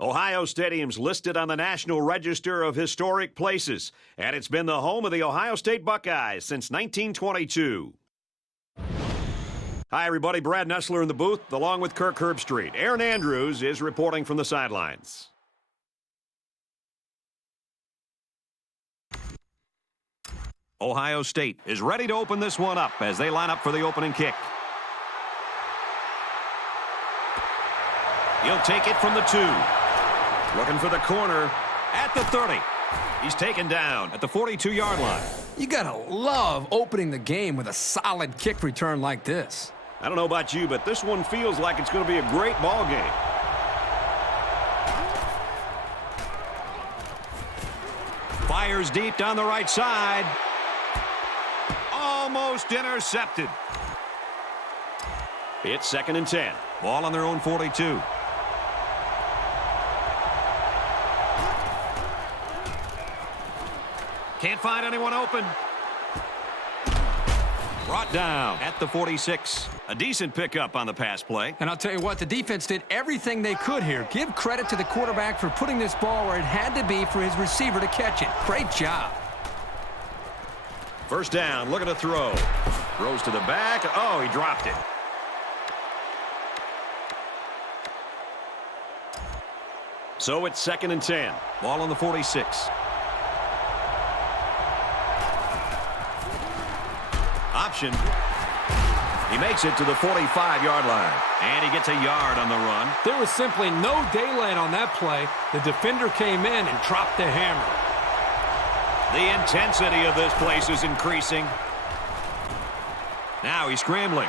Ohio Stadium's listed on the National Register of Historic Places, and it's been the home of the Ohio State Buckeyes since 1922. Hi, everybody. Brad Nessler in the booth, along with Kirk Herbstreit. Aaron Andrews is reporting from the sidelines. Ohio State is ready to open this one up as they line up for the opening kick. He'll take it from the 2. Looking for the corner at the 30. He's taken down at the 42-yard line. You gotta love opening the game with a solid kick return like this. I don't know about you, but this one feels like it's going to be a great ball game. Fires deep down the right side. Almost intercepted. It's 2nd and 10. Ball on their own 42. Can't find anyone open. Brought down at the 46. A decent pickup on the pass play. And I'll tell you what, the defense did everything they could here. Give credit to the quarterback for putting this ball where it had to be for his receiver to catch it. Great job. First down, look at the throw. Throws to the back. Oh, he dropped it. So it's 2nd and 10. Ball on the 46. Option. He makes it to the 45-yard line. And he gets a yard on the run. There was simply no daylight on that play. The defender came in and dropped the hammer. The intensity of this place is increasing. Now he's scrambling.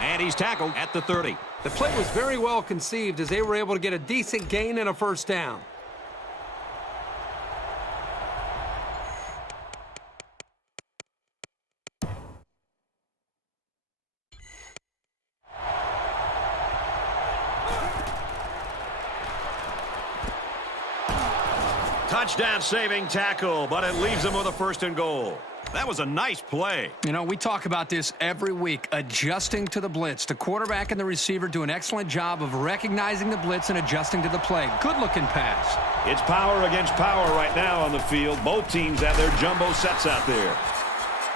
And he's tackled at the 30. The play was very well conceived as they were able to get a decent gain and a first down. Touchdown saving tackle, but it leaves him with a 1st and goal. That was a nice play. You know, we talk about this every week, adjusting to the blitz. The quarterback and the receiver do an excellent job of recognizing the blitz and adjusting to the play. Good-looking pass. It's power against power right now on the field. Both teams have their jumbo sets out there.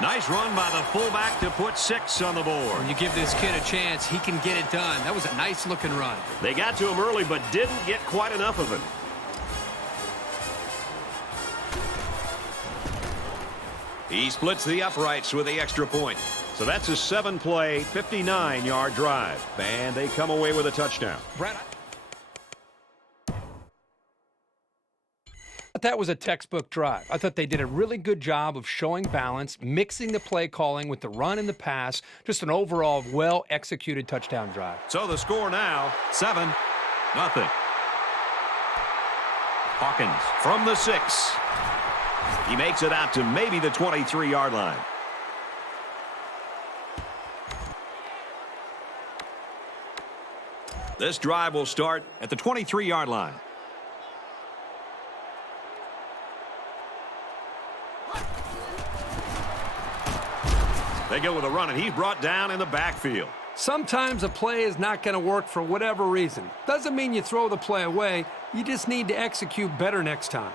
Nice run by the fullback to put 6 on the board. When you give this kid a chance, he can get it done. That was a nice-looking run. They got to him early, but didn't get quite enough of him. He splits the uprights with the extra point. So that's a 7-play, 59-yard drive. And they come away with a touchdown. Brad, that was a textbook drive. I thought they did a really good job of showing balance, mixing the play calling with the run and the pass. Just an overall well-executed touchdown drive. So the score now, 7-0. Hawkins from the 6. He makes it out to maybe the 23-yard line. This drive will start at the 23-yard line. They go with a run, and he's brought down in the backfield. Sometimes a play is not going to work for whatever reason. Doesn't mean you throw the play away. You just need to execute better next time.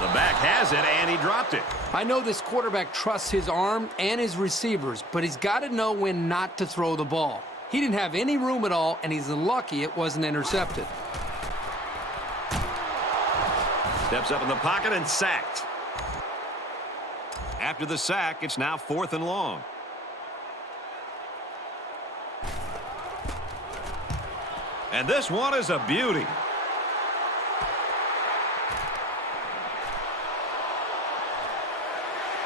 The back has it, and he dropped it. I know this quarterback trusts his arm and his receivers, but he's got to know when not to throw the ball. He didn't have any room at all, and he's lucky it wasn't intercepted. Steps up in the pocket and sacked. After the sack, it's now 4th and long. And this one is a beauty.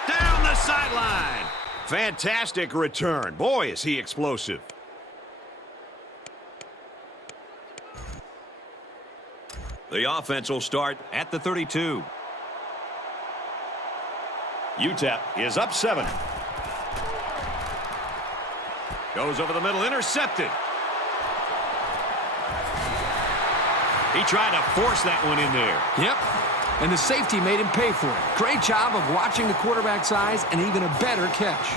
Down the sideline. Fantastic return. Boy, is he explosive. The offense will start at the 32. UTEP is up 7. Goes over the middle, intercepted. He tried to force that one in there. Yep. And the safety made him pay for it. Great job of watching the quarterback's eyes and even a better catch.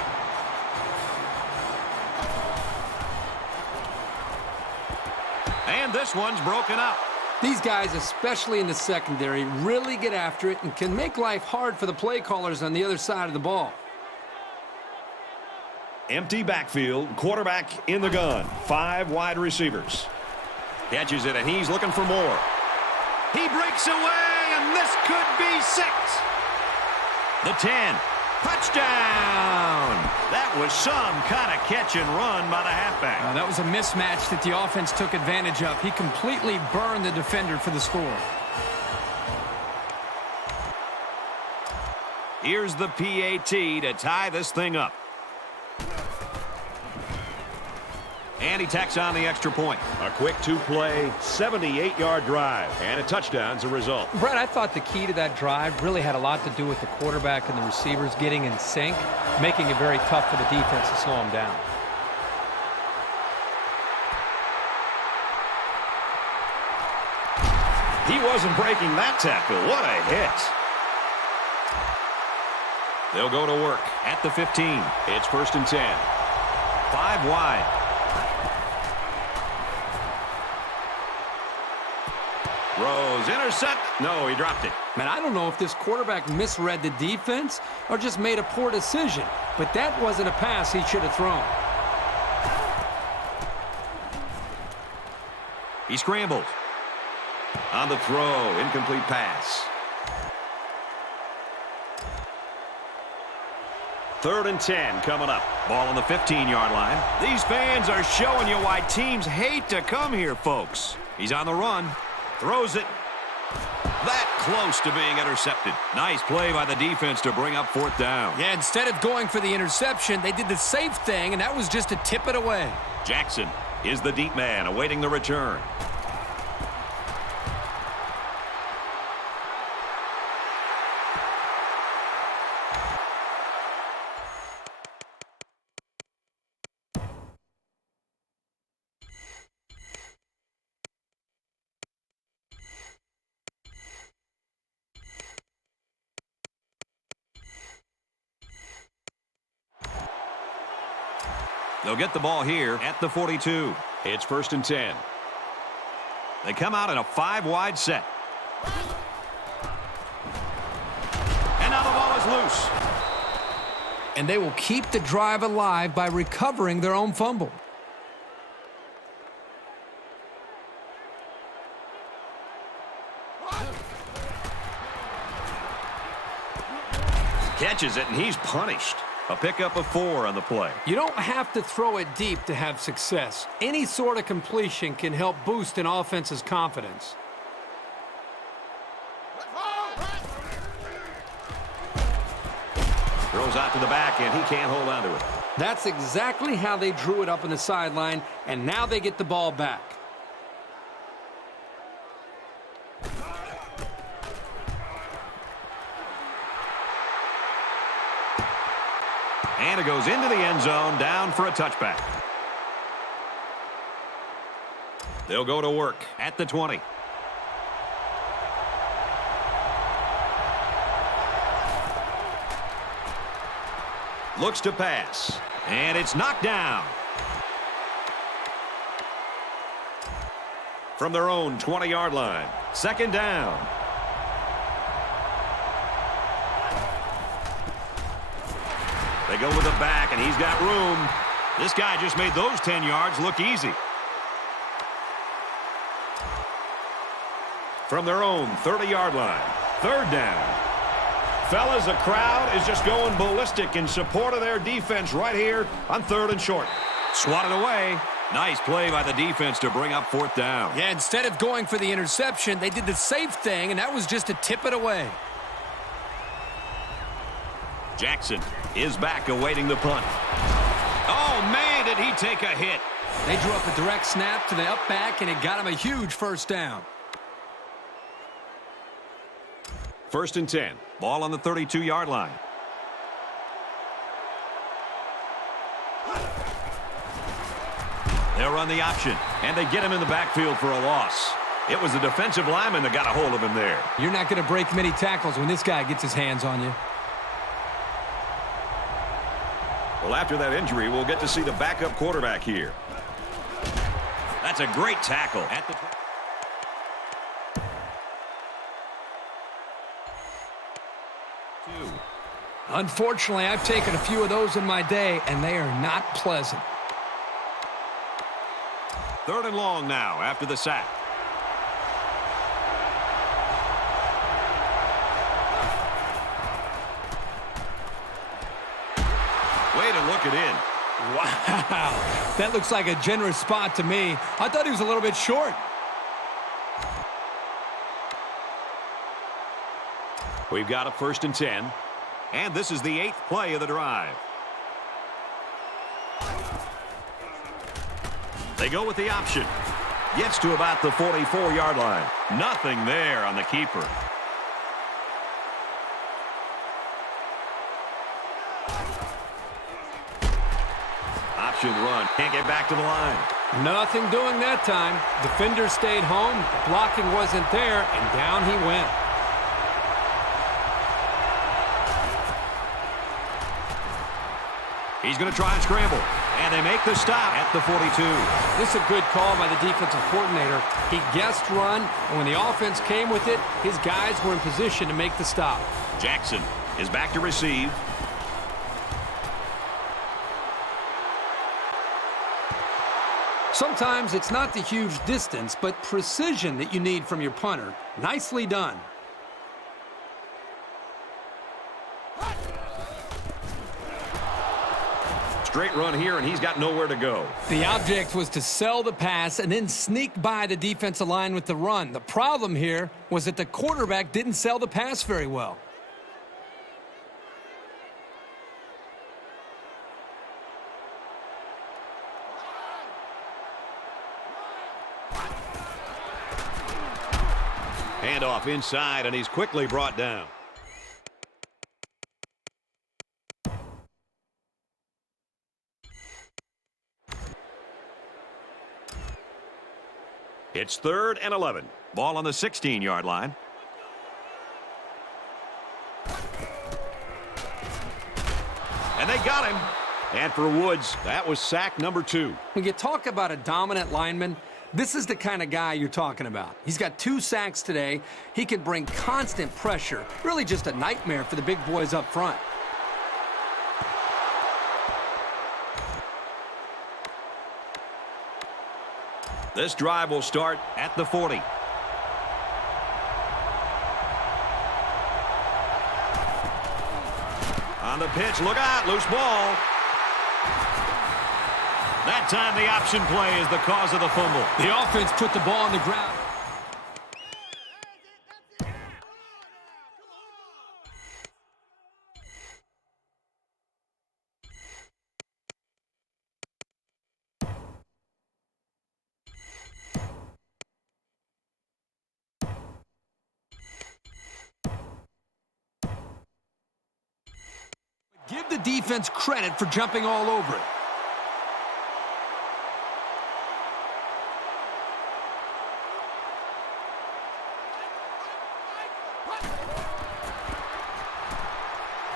And this one's broken up. These guys, especially in the secondary, really get after it and can make life hard for the play callers on the other side of the ball. Empty backfield, quarterback in the gun. 5 wide receivers. Catches it, and he's looking for more. He breaks away, and this could be 6. The 10. Touchdown! That was some kind of catch and run by the halfback. That was a mismatch that the offense took advantage of. He completely burned the defender for the score. Here's the PAT to tie this thing up. And he tacks on the extra point. A quick 2-play, 78-yard drive, and a touchdown's a result. Brett, I thought the key to that drive really had a lot to do with the quarterback and the receivers getting in sync, making it very tough for the defense to slow him down. He wasn't breaking that tackle. What a hit. They'll go to work at the 15. It's 1st and 10. 5 wide. Rose, intercept. No, he dropped it. Man, I don't know if this quarterback misread the defense or just made a poor decision, but that wasn't a pass he should have thrown. He scrambles. On the throw, incomplete pass. 3rd and 10 coming up. Ball on the 15-yard line. These fans are showing you why teams hate to come here, folks. He's on the run. Throws it. That close to being intercepted. Nice play by the defense to bring up 4th down. Yeah, instead of going for the interception, they did the safe thing, and that was just to tip it away. Jackson is the deep man awaiting the return. They'll get the ball here at the 42. It's 1st and 10. They come out in a 5-wide set. And now the ball is loose. And they will keep the drive alive by recovering their own fumble. Catches it, and he's punished. A pickup of 4 on the play. You don't have to throw it deep to have success. Any sort of completion can help boost an offense's confidence. Throws out to the back, and he can't hold on to it. That's exactly how they drew it up on the sideline, and now they get the ball back. And it goes into the end zone, down for a touchback. They'll go to work at the 20. Looks to pass, and it's knocked down. From their own 20-yard line, 2nd down. They go with the back, and he's got room. This guy just made those 10 yards look easy. From their own 30-yard line, 3rd down. Fellas, the crowd is just going ballistic in support of their defense right here on 3rd and short. Swatted away. Nice play by the defense to bring up 4th down. Yeah, instead of going for the interception, they did the safe thing, and that was just to tip it away. Jackson is back awaiting the punt. Oh, man, did he take a hit. They drew up a direct snap to the up back, and it got him a huge 1st down. 1st and 10. Ball on the 32-yard line. They'll run the option, and they get him in the backfield for a loss. It was the defensive lineman that got a hold of him there. You're not going to break many tackles when this guy gets his hands on you. Well, after that injury, we'll get to see the backup quarterback here. That's That's a great tackle. At the two. Unfortunately, I've taken a few of those in my day, and they are not pleasant. 3rd and long now after the sack. Way to look it in. Wow, that looks like a generous spot to me. I thought he was a little bit short. We've got a 1st and 10. And this is the 8th play of the drive. They go with the option. Gets to about the 44-yard line. Nothing there on the keeper. Option run. Can't get back to the line. Nothing doing that time. Defender stayed home. The blocking wasn't there, and down he went. He's going to try and scramble. And they make the stop at the 42. This is a good call by the defensive coordinator. He guessed run, and when the offense came with it, his guys were in position to make the stop. Jackson is back to receive. Sometimes it's not the huge distance, but precision that you need from your punter. Nicely done. Straight run here, and he's got nowhere to go. The object was to sell the pass and then sneak by the defensive line with the run. The problem here was that the quarterback didn't sell the pass very well. Handoff inside, and he's quickly brought down. It's 3rd and 11. Ball on the 16-yard line. And they got him. And for Woods, that was sack number 2. When you talk about a dominant lineman, this is the kind of guy you're talking about. He's got 2 sacks today. He can bring constant pressure. Really just a nightmare for the big boys up front. This drive will start at the 40. On the pitch, look out, loose ball. That time the option play is the cause of the fumble. The offense put the ball on the ground. Give the defense credit for jumping all over it.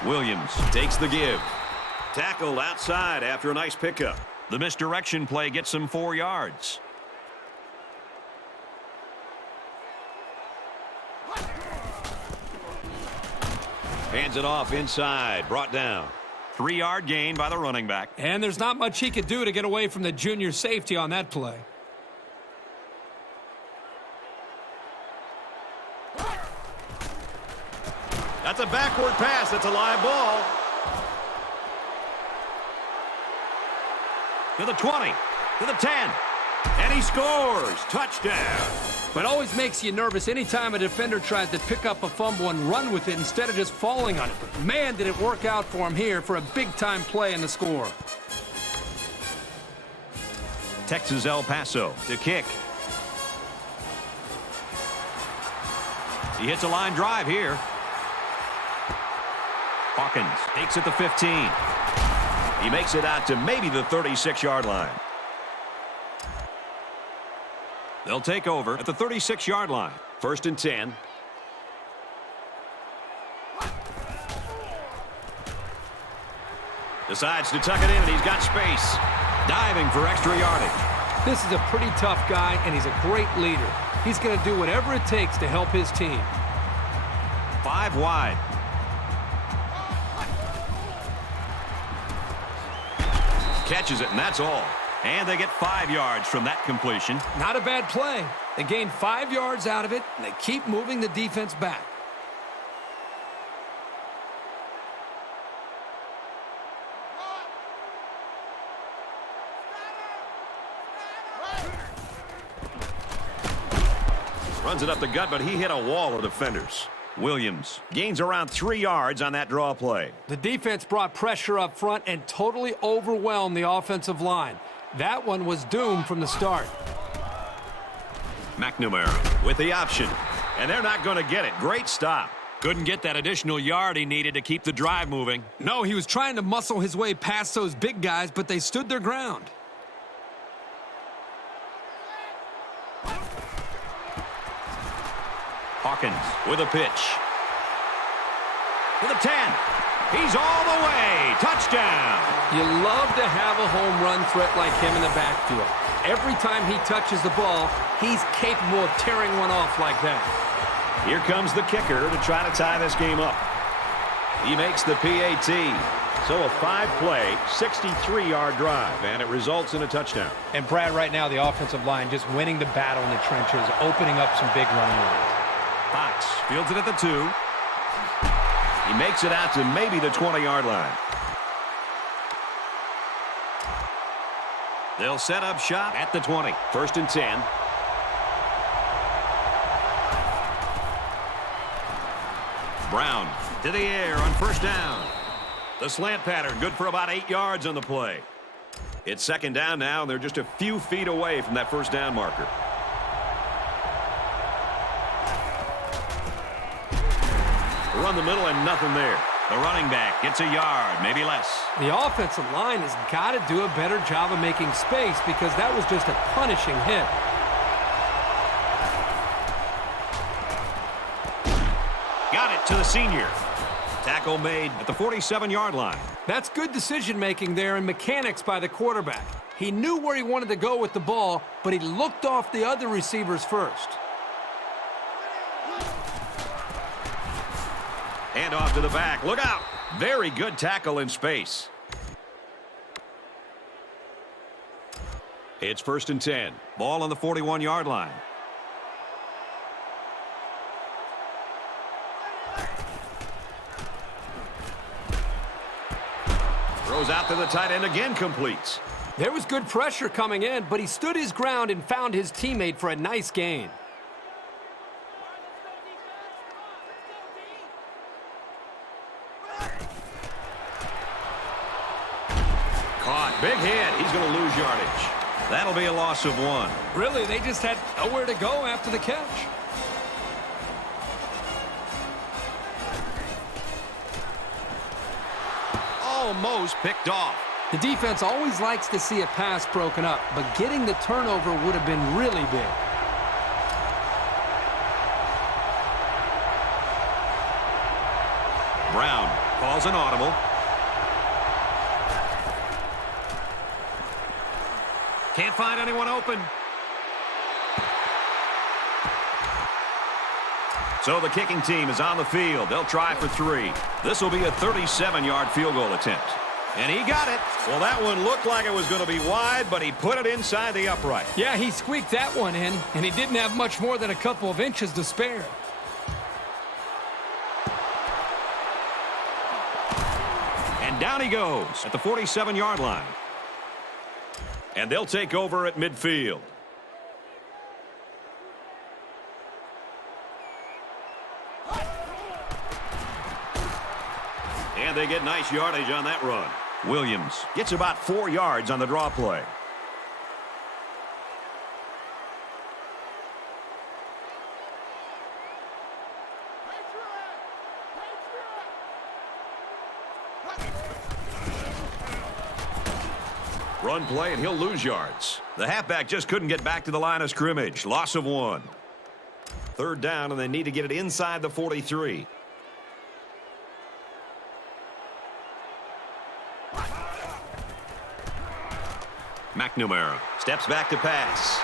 Williams takes the give. Tackled outside after a nice pickup. The misdirection play gets him 4 yards. Hands it off inside. Brought down. 3-yard gain by the running back. And there's not much he could do to get away from the junior safety on that play. That's a backward pass. That's a live ball. To the 20. To the 10. And he scores. Touchdown. But it always makes you nervous anytime a defender tries to pick up a fumble and run with it instead of just falling on it. But man, did it work out for him here for a big-time play in the score. Texas El Paso to kick. He hits a line drive here. Hawkins takes it to 15. He makes it out to maybe the 36-yard line. They'll take over at the 36-yard line. 1st and 10. Decides to tuck it in, and he's got space. Diving for extra yardage. This is a pretty tough guy, and he's a great leader. He's going to do whatever it takes to help his team. 5 wide. Catches it, and that's all. And they get 5 yards from that completion. Not a bad play. They gained 5 yards out of it, and they keep moving the defense back. Runs it up the gut, but he hit a wall of defenders. Williams gains around 3 yards on that draw play. The defense brought pressure up front and totally overwhelmed the offensive line. That one was doomed from the start. McNamara with the option. And they're not going to get it. Great stop. Couldn't get that additional yard he needed to keep the drive moving. No, he was trying to muscle his way past those big guys, but they stood their ground. Hawkins with a pitch. To the 10. He's all the way. Touchdown. You love to have a home run threat like him in the backfield. Every time he touches the ball, he's capable of tearing one off like that. Here comes the kicker to try to tie this game up. He makes the PAT. So a 5-play, 63-yard drive, and it results in a touchdown. And Brad, right now, the offensive line just winning the battle in the trenches, opening up some big running lanes. Fox fields it at the 2. He makes it out to maybe the 20-yard line. They'll set up shop at the 20. 1st and 10. Brown to the air on 1st down. The slant pattern good for about 8 yards on the play. It's 2nd down now, and they're just a few feet away from that 1st down marker. Run the middle and nothing there. The running back gets a yard, maybe less. The offensive line has got to do a better job of making space because that was just a punishing hit. Got it to the senior. Tackle made at the 47-yard line. That's good decision-making there and mechanics by the quarterback. He knew where he wanted to go with the ball, but he looked off the other receivers first. And off to the back. Look out. Very good tackle in space. It's 1st and 10. Ball on the 41-yard line. Throws out to the tight end again, completes. There was good pressure coming in, but he stood his ground and found his teammate for a nice gain. Caught. Big hit. He's going to lose yardage. That'll be a loss of 1. Really, they just had nowhere to go after the catch. Almost picked off. The defense always likes to see a pass broken up, but getting the turnover would have been really big. Brown calls an audible. Can't find anyone open. So the kicking team is on the field. They'll try for 3. This will be a 37-yard field goal attempt. And he got it. Well, that one looked like it was going to be wide, but he put it inside the upright. Yeah, he squeaked that one in, and he didn't have much more than a couple of inches to spare. And down he goes at the 47-yard line. And they'll take over at midfield. And they get nice yardage on that run. Williams gets about 4 yards on the draw play. Run play, and he'll lose yards. The halfback just couldn't get back to the line of scrimmage. Loss of 1. 3rd down, and they need to get it inside the 43. McNamara steps back to pass.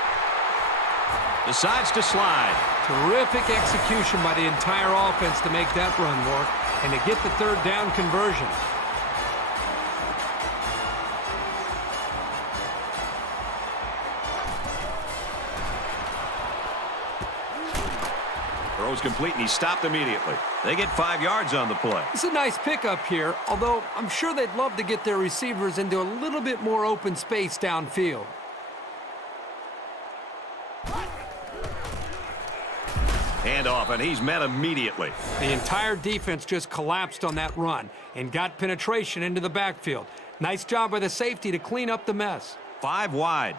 Decides to slide. Terrific execution by the entire offense to make that run work and to get the third down conversion. Throws complete, and he stopped immediately. They get 5 yards on the play. It's a nice pickup here, although I'm sure they'd love to get their receivers into a little bit more open space downfield. Handoff, and he's met immediately. The entire defense just collapsed on that run and got penetration into the backfield. Nice job by the safety to clean up the mess. 5 wide.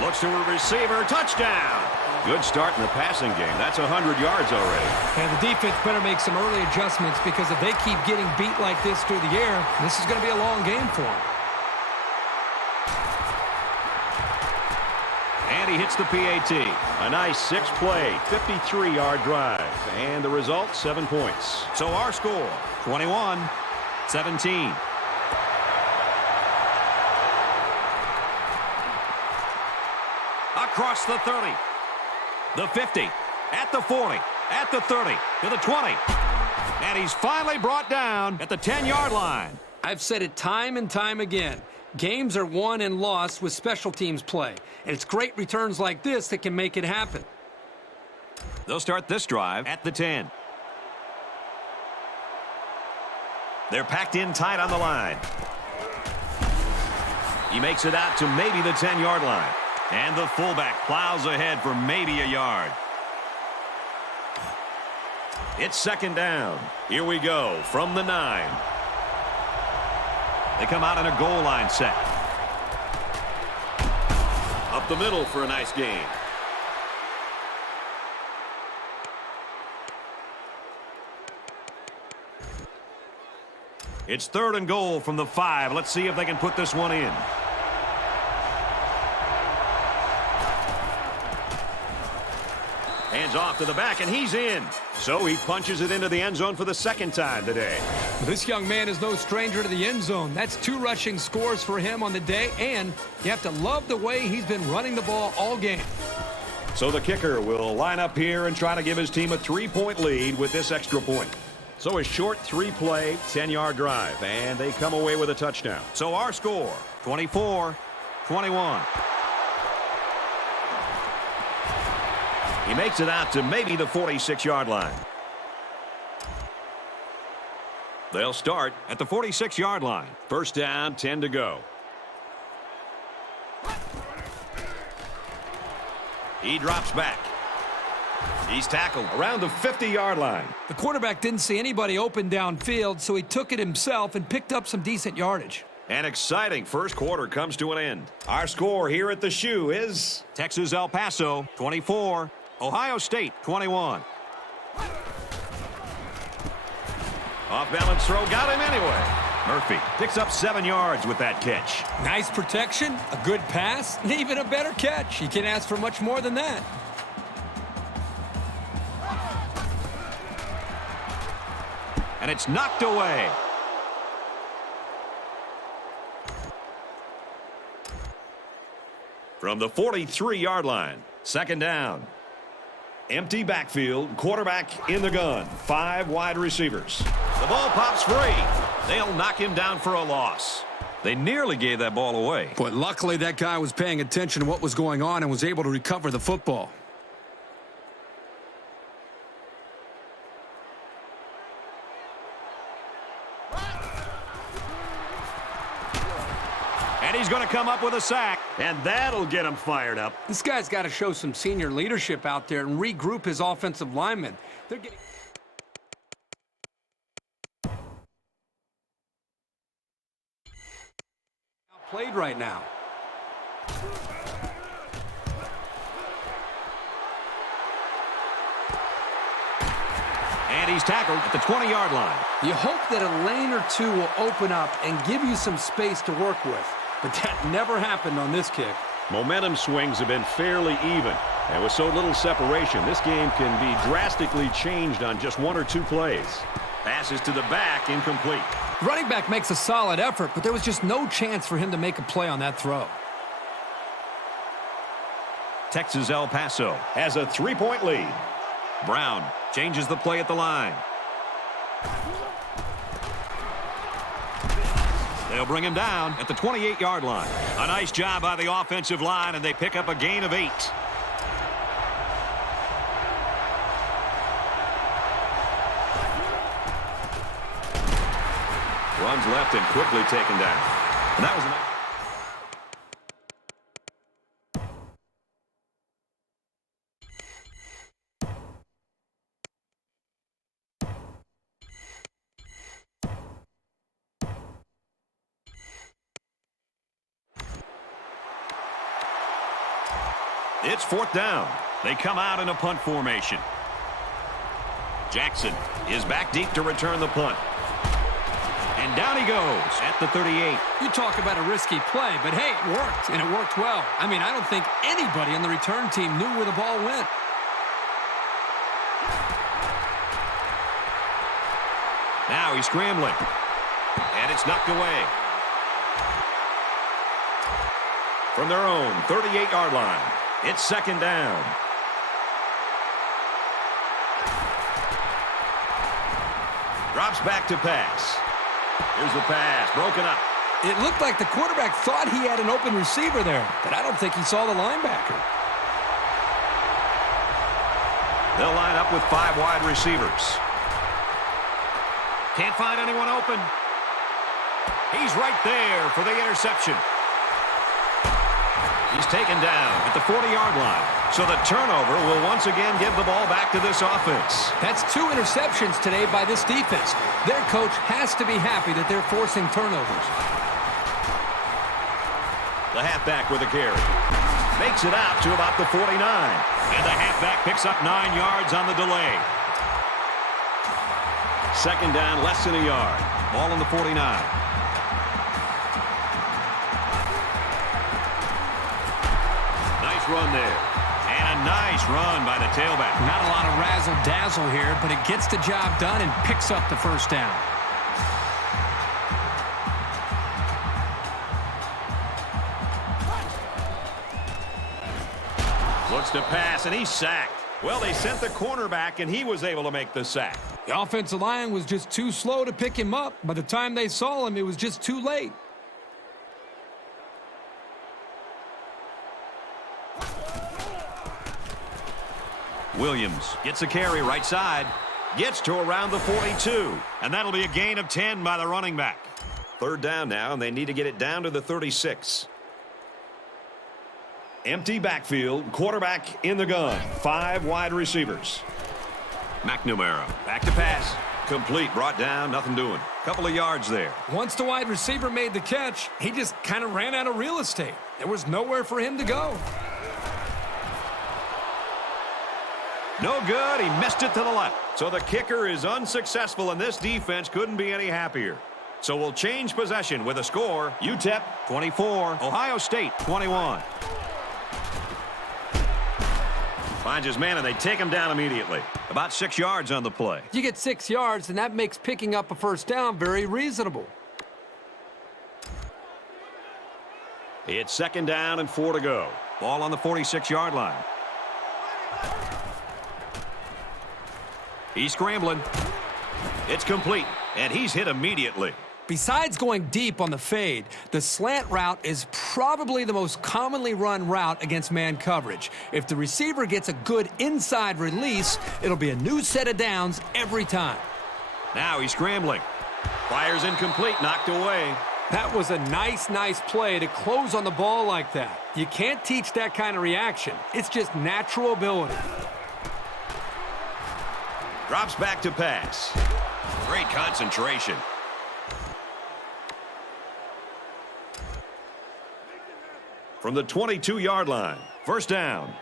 Looks to a receiver. Touchdown. Good start in the passing game. That's 100 yards already. And the defense better make some early adjustments, because if they keep getting beat like this through the air, this is going to be a long game for them. And he hits the PAT. A nice 6-play, 53-yard drive. And the result, 7 points. So our score, 21-17. Across the 30, the 50, at the 40, at the 30, to the 20. And he's finally brought down at the 10-yard line. I've said it time and time again. Games are won and lost with special teams play. And it's great returns like this that can make it happen. They'll start this drive at the 10. They're packed in tight on the line. He makes it out to maybe the 10-yard line. And the fullback plows ahead for maybe a yard. It's second down. Here we go from the 9. They come out in a goal line set. Up the middle for a nice gain. It's 3rd and goal from the 5. Let's see if they can put this one in. Hands off to the back, and he's in. So he punches it into the end zone for the 2nd time today. This young man is no stranger to the end zone. That's 2 rushing scores for him on the day, and you have to love the way he's been running the ball all game. So the kicker will line up here and try to give his team a 3-point lead with this extra point. So a short 3-play, 10-yard drive, and they come away with a touchdown. So our score, 24-21. He makes it out to maybe the 46-yard line. They'll start at the 46-yard line. First down, 10 to go. He drops back. He's tackled around the 50-yard line. The quarterback didn't see anybody open downfield, so he took it himself and picked up some decent yardage. An exciting first quarter comes to an end. Our score here at the Shoe is Texas El Paso 24, Ohio State 21. Off-balance throw got him anyway. Murphy picks up 7 yards with that catch. Nice protection, a good pass, and even a better catch. He can't ask for much more than that. And it's knocked away. From the 43-yard line, second down. Empty backfield, quarterback in the gun, 5 wide receivers. The ball pops free. They'll knock him down for a loss. They nearly gave that ball away. But luckily that guy was paying attention to what was going on and was able to recover the football. And he's going to come up with a sack. And that'll get him fired up. This guy's got to show some senior leadership out there and regroup his offensive linemen. They're getting... outplayed right now. And he's tackled at the 20-yard line. You hope that a lane or two will open up and give you some space to work with. But that never happened on this kick. Momentum swings have been fairly even. And with so little separation, this game can be drastically changed on just 1 or 2 plays. Passes to the back, incomplete. Running back makes a solid effort, but there was just no chance for him to make a play on that throw. Texas El Paso has a 3-point lead. Brown changes the play at the line. They'll bring him down at the 28-yard line. A nice job by the offensive line, and they pick up a gain of 8. Runs left and quickly taken down. And that was an... It's 4th down. They come out in a punt formation. Jackson is back deep to return the punt. And down he goes at the 38. You talk about a risky play, but hey, it worked, and it worked well. I mean, I don't think anybody on the return team knew where the ball went. Now he's scrambling. And it's knocked away. From their own 38-yard line, it's 2nd down. Drops back to pass. Here's the pass, broken up. It looked like the quarterback thought he had an open receiver there, but I don't think he saw the linebacker. They'll line up with 5 wide receivers. Can't find anyone open. He's right there for the interception. He's taken down at the 40-yard line. So the turnover will once again give the ball back to this offense. That's 2 interceptions today by this defense. Their coach has to be happy that they're forcing turnovers. The halfback with a carry. Makes it out to about the 49. And the halfback picks up 9 yards on the delay. 2nd down, less than a yard. Ball on the 49. Nice run there. And a nice run by the tailback. Not a lot of razzle-dazzle here, but it gets the job done and picks up the 1st down. Looks to pass, and he's sacked. Well, they sent the cornerback, and he was able to make the sack. The offensive line was just too slow to pick him up. By the time they saw him, it was just too late. Williams gets a carry right side. Gets to around the 42. And that'll be a gain of 10 by the running back. 3rd down now, and they need to get it down to the 36. Empty backfield, quarterback in the gun. 5 wide receivers. McNamara back to pass. Complete, brought down, nothing doing. Couple of yards there. Once the wide receiver made the catch, he just kind of ran out of real estate. There was nowhere for him to go. No good. He missed it to the left. So the kicker is unsuccessful, and this defense couldn't be any happier. So we'll change possession with a score. UTEP 24, Ohio State 21. Finds his man, and they take him down immediately. About 6 yards on the play. You get 6 yards, and that makes picking up a 1st down very reasonable. It's 2nd down and 4 to go. Ball on the 46-yard line. He's scrambling. It's complete, and he's hit immediately. Besides going deep on the fade, the slant route is probably the most commonly run route against man coverage. If the receiver gets a good inside release, it'll be a new set of downs every time. Now he's scrambling. Fires incomplete, knocked away. That was a nice play to close on the ball like that. You can't teach that kind of reaction. It's just natural ability. Drops back to pass. Great concentration. From the 22-yard line, 1st down.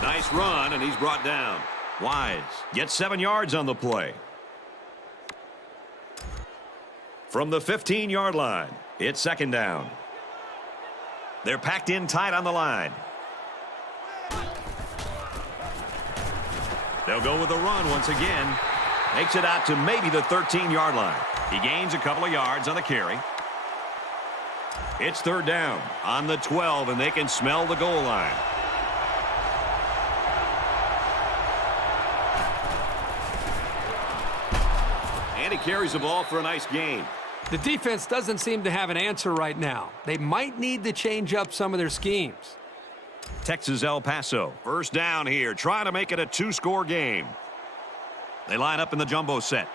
Nice run, and he's brought down. Wise gets 7 yards on the play. From the 15-yard line, it's 2nd down. They're packed in tight on the line. They'll go with a run once again. Makes it out to maybe the 13-yard line. He gains a couple of yards on the carry. It's third down on the 12, and they can smell the goal line. And he carries the ball for a nice gain. The defense doesn't seem to have an answer right now. They might need to change up some of their schemes. Texas El Paso. First down here, trying to make it a two-score game. They line up in the jumbo set.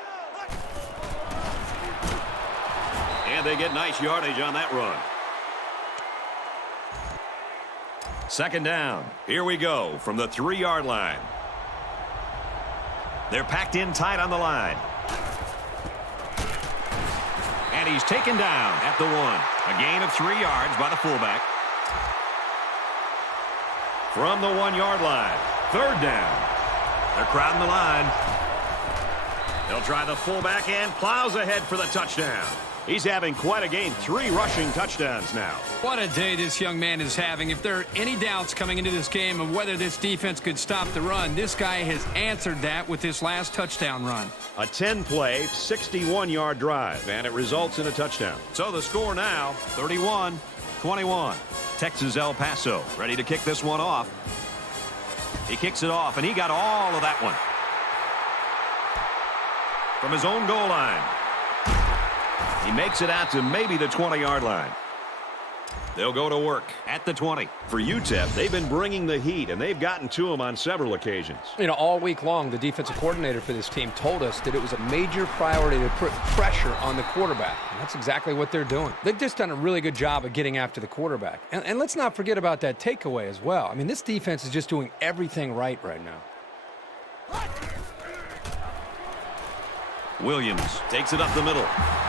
And they get nice yardage on that run. Second down. Here we go from the 3-yard line. They're packed in tight on the line. And he's taken down at the 1. A gain of 3 yards by the fullback. From the 1-yard line. Third down. They're crowding the line. They'll try the fullback and plows ahead for the touchdown. He's having quite a game. 3 rushing touchdowns now. What a day this young man is having. If there are any doubts coming into this game of whether this defense could stop the run, this guy has answered that with this last touchdown run. A 10-play, 61-yard drive, and it results in a touchdown. So the score now, 31-21. Texas El Paso ready to kick this one off. He kicks it off, and he got all of that one. From his own goal line. He makes it out to maybe the 20-yard line. They'll go to work at the 20. For UTEP, they've been bringing the heat, and they've gotten to them on several occasions. You know, all week long, the defensive coordinator for this team told us that it was a major priority to put pressure on the quarterback. And that's exactly what they're doing. They've just done a really good job of getting after the quarterback. And let's not forget about that takeaway as well. I mean, this defense is just doing everything right now. Williams takes it up the middle.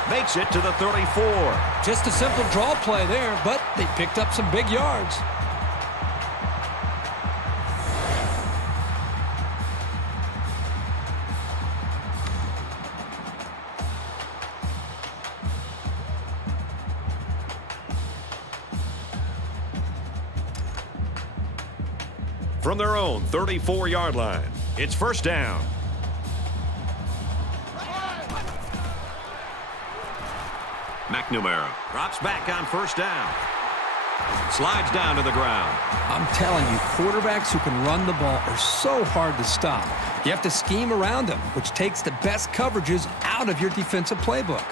Makes it to the 34. Just a simple draw play there, but they picked up some big yards. From their own 34-yard line, it's first down. McNamara drops back on first down. Slides down to the ground. I'm telling you, quarterbacks who can run the ball are so hard to stop. You have to scheme around them, which takes the best coverages out of your defensive playbook.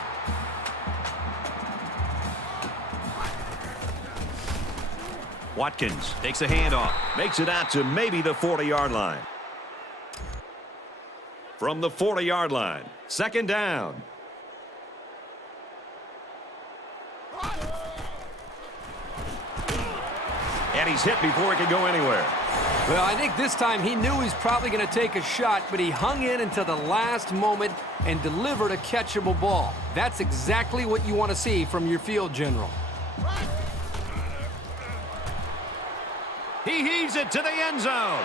Watkins takes a handoff. Makes it out to maybe the 40-yard line. From the 40-yard line, second down. And he's hit before he could go anywhere. Well, I think this time he knew he was probably going to take a shot, but he hung in until the last moment and delivered a catchable ball. That's exactly what you want to see from your field general. He heaves it to the end zone.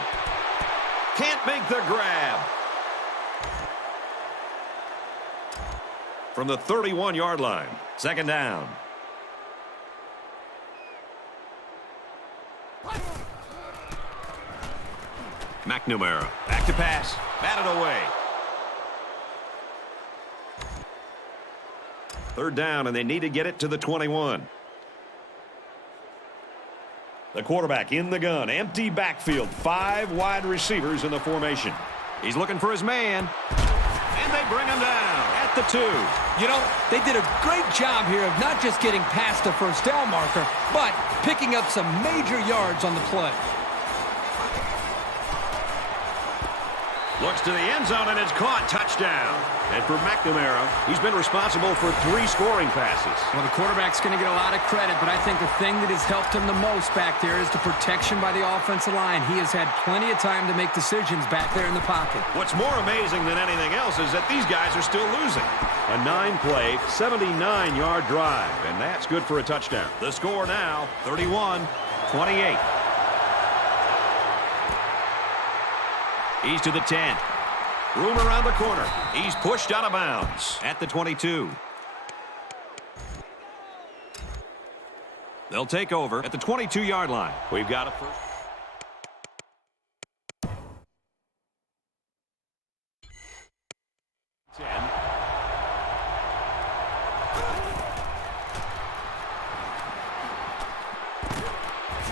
Can't make the grab. From the 31-yard line, second down. McNamara back to pass. Batted away. Third down, and they need to get it to the 21. The quarterback in the gun. Empty backfield. 5 wide receivers in the formation. He's looking for his man. And they bring him down at the 2. You know, they did a great job here of not just getting past the first down marker, but picking up some major yards on the play. Looks to the end zone, and it's caught. Touchdown. And for McNamara, he's been responsible for 3 scoring passes. Well, the quarterback's going to get a lot of credit, but I think the thing that has helped him the most back there is the protection by the offensive line. He has had plenty of time to make decisions back there in the pocket. What's more amazing than anything else is that these guys are still losing. A 9-play, 79-yard drive, and that's good for a touchdown. The score now, 31-28. He's to the 10. Room around the corner. He's pushed out of bounds at the 22. They'll take over at the 22-yard line. We've got a first.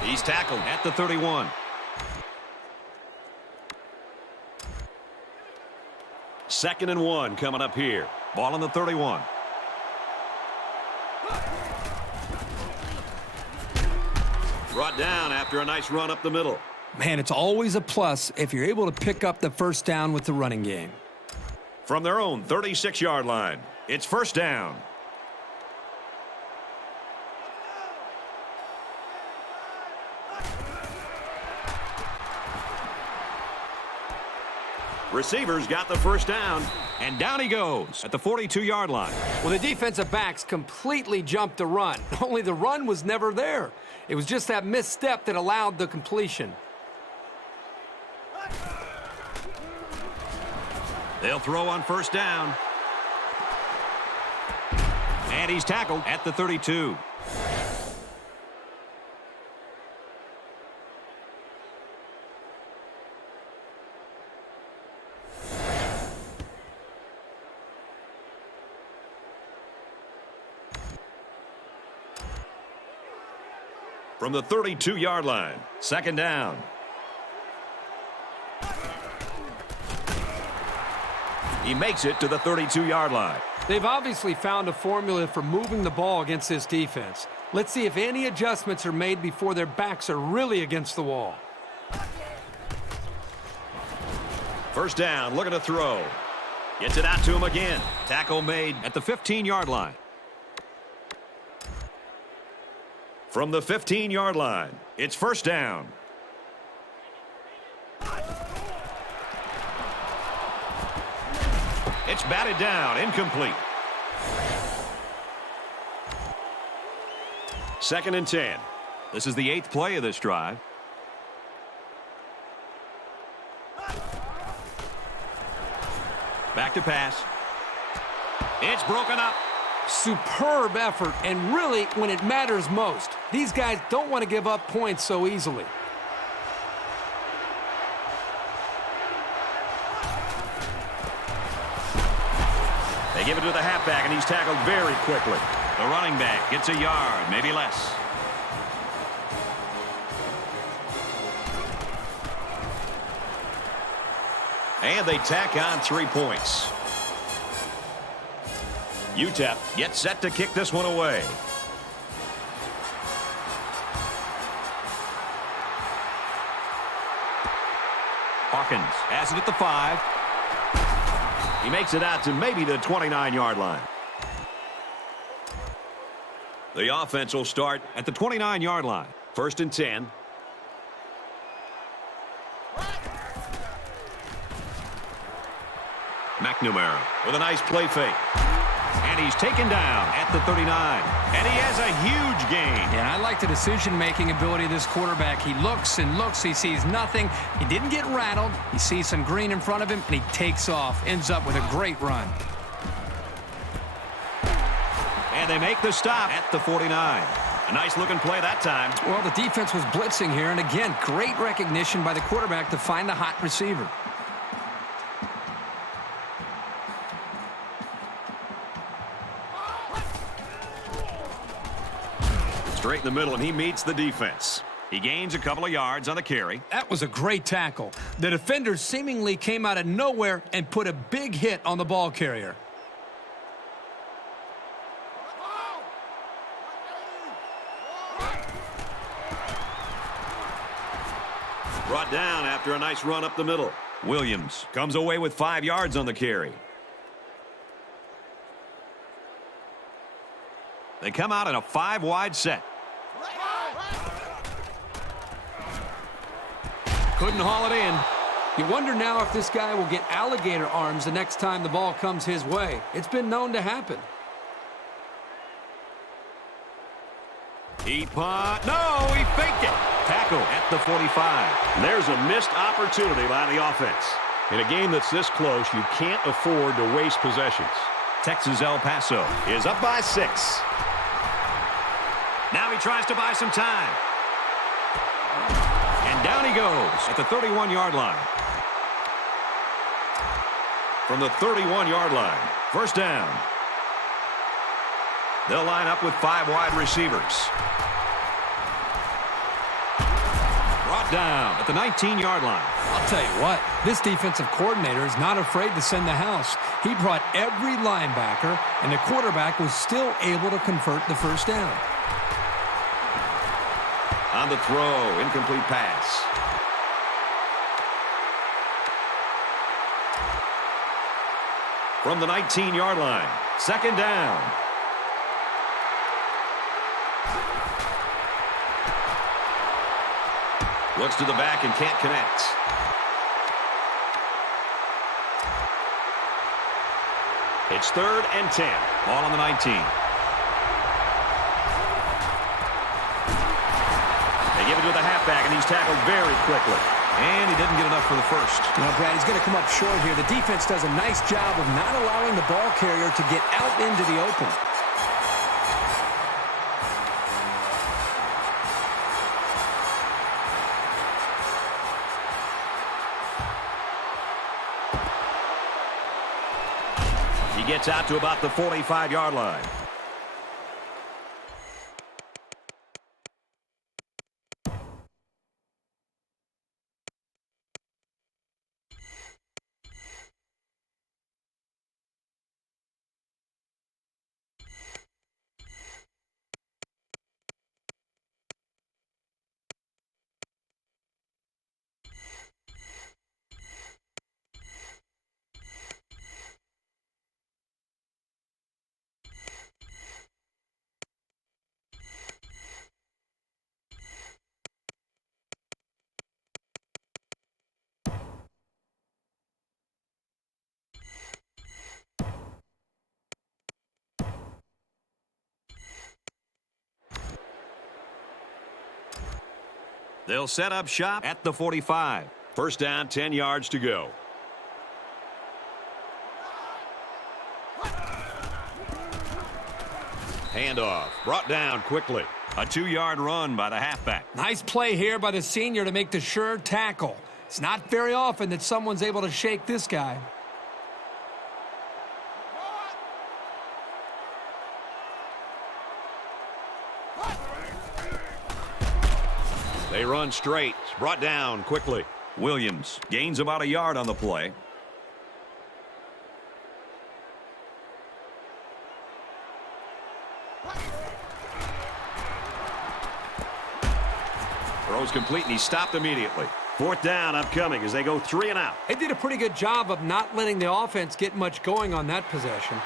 He's tackled at the 31. Second and 1 coming up here. Ball on the 31. Brought down after a nice run up the middle. Man, it's always a plus if you're able to pick up the first down with the running game. From their own 36-yard line, it's first down. Receivers got the first down, and down he goes at the 42-yard line. Well, the defensive backs completely jumped the run. Only the run was never there. It was just that misstep that allowed the completion. They'll throw on first down. And he's tackled at the 32. From the 32-yard line, second down. He makes it to the 32-yard line. They've obviously found a formula for moving the ball against this defense. Let's see if any adjustments are made before their backs are really against the wall. First down, looking to throw. Gets it out to him again. Tackle made at the 15-yard line. From the 15-yard line, it's first down. It's batted down, incomplete. Second and 10. This is the 8th play of this drive. Back to pass. It's broken up. Superb effort, and really when it matters most. These guys don't want to give up points so easily. They give it to the halfback, and he's tackled very quickly. The running back gets a yard, maybe less. And they tack on 3 points. UTEP gets set to kick this one away. Hawkins has it at the 5. He makes it out to maybe the 29-yard line. The offense will start at the 29-yard line. First and 10. McNamara with a nice play fake. And he's taken down at the 39. And he has a huge gain. Yeah, I like the decision-making ability of this quarterback. He looks and looks. He sees nothing. He didn't get rattled. He sees some green in front of him, and he takes off. Ends up with a great run. And they make the stop at the 49. A nice-looking play that time. Well, the defense was blitzing here, and again, great recognition by the quarterback to find the hot receiver. Straight in the middle, and he meets the defense. He gains a couple of yards on the carry. That was a great tackle. The defender seemingly came out of nowhere and put a big hit on the ball carrier. Brought down after a nice run up the middle. Williams comes away with 5 yards on the carry. They come out in a 5-wide set. Couldn't haul it in. You wonder now if this guy will get alligator arms the next time the ball comes his way. It's been known to happen. He punt. No, he faked it. Tackle at the 45. There's a missed opportunity by the offense. In a game that's this close, you can't afford to waste possessions. Texas El Paso is up by 6. Now he tries to buy some time. And down he goes at the 31-yard line. From the 31-yard line, first down. They'll line up with 5 wide receivers. Brought down at the 19-yard line. I'll tell you what, this defensive coordinator is not afraid to send the house. He brought every linebacker, and the quarterback was still able to convert the first down. On the throw, incomplete pass. From the 19-yard line, second down. Looks to the back and can't connect. It's 3rd and 10. Ball on the 19. They give it to the halfback, and he's tackled very quickly. And he didn't get enough for the first. Now, Brad, he's going to come up short here. The defense does a nice job of not allowing the ball carrier to get out into the open. He gets out to about the 45-yard line. They'll set up shop at the 45. First down, 10 yards to go. Handoff, brought down quickly. A 2-yard run by the halfback. Nice play here by the senior to make the sure tackle. It's not very often that someone's able to shake this guy. They run straight. Brought down quickly. Williams gains about a yard on the play. Throws complete, and he stopped immediately. 4th down upcoming as they go 3 and out. They did a pretty good job of not letting the offense get much going on that possession.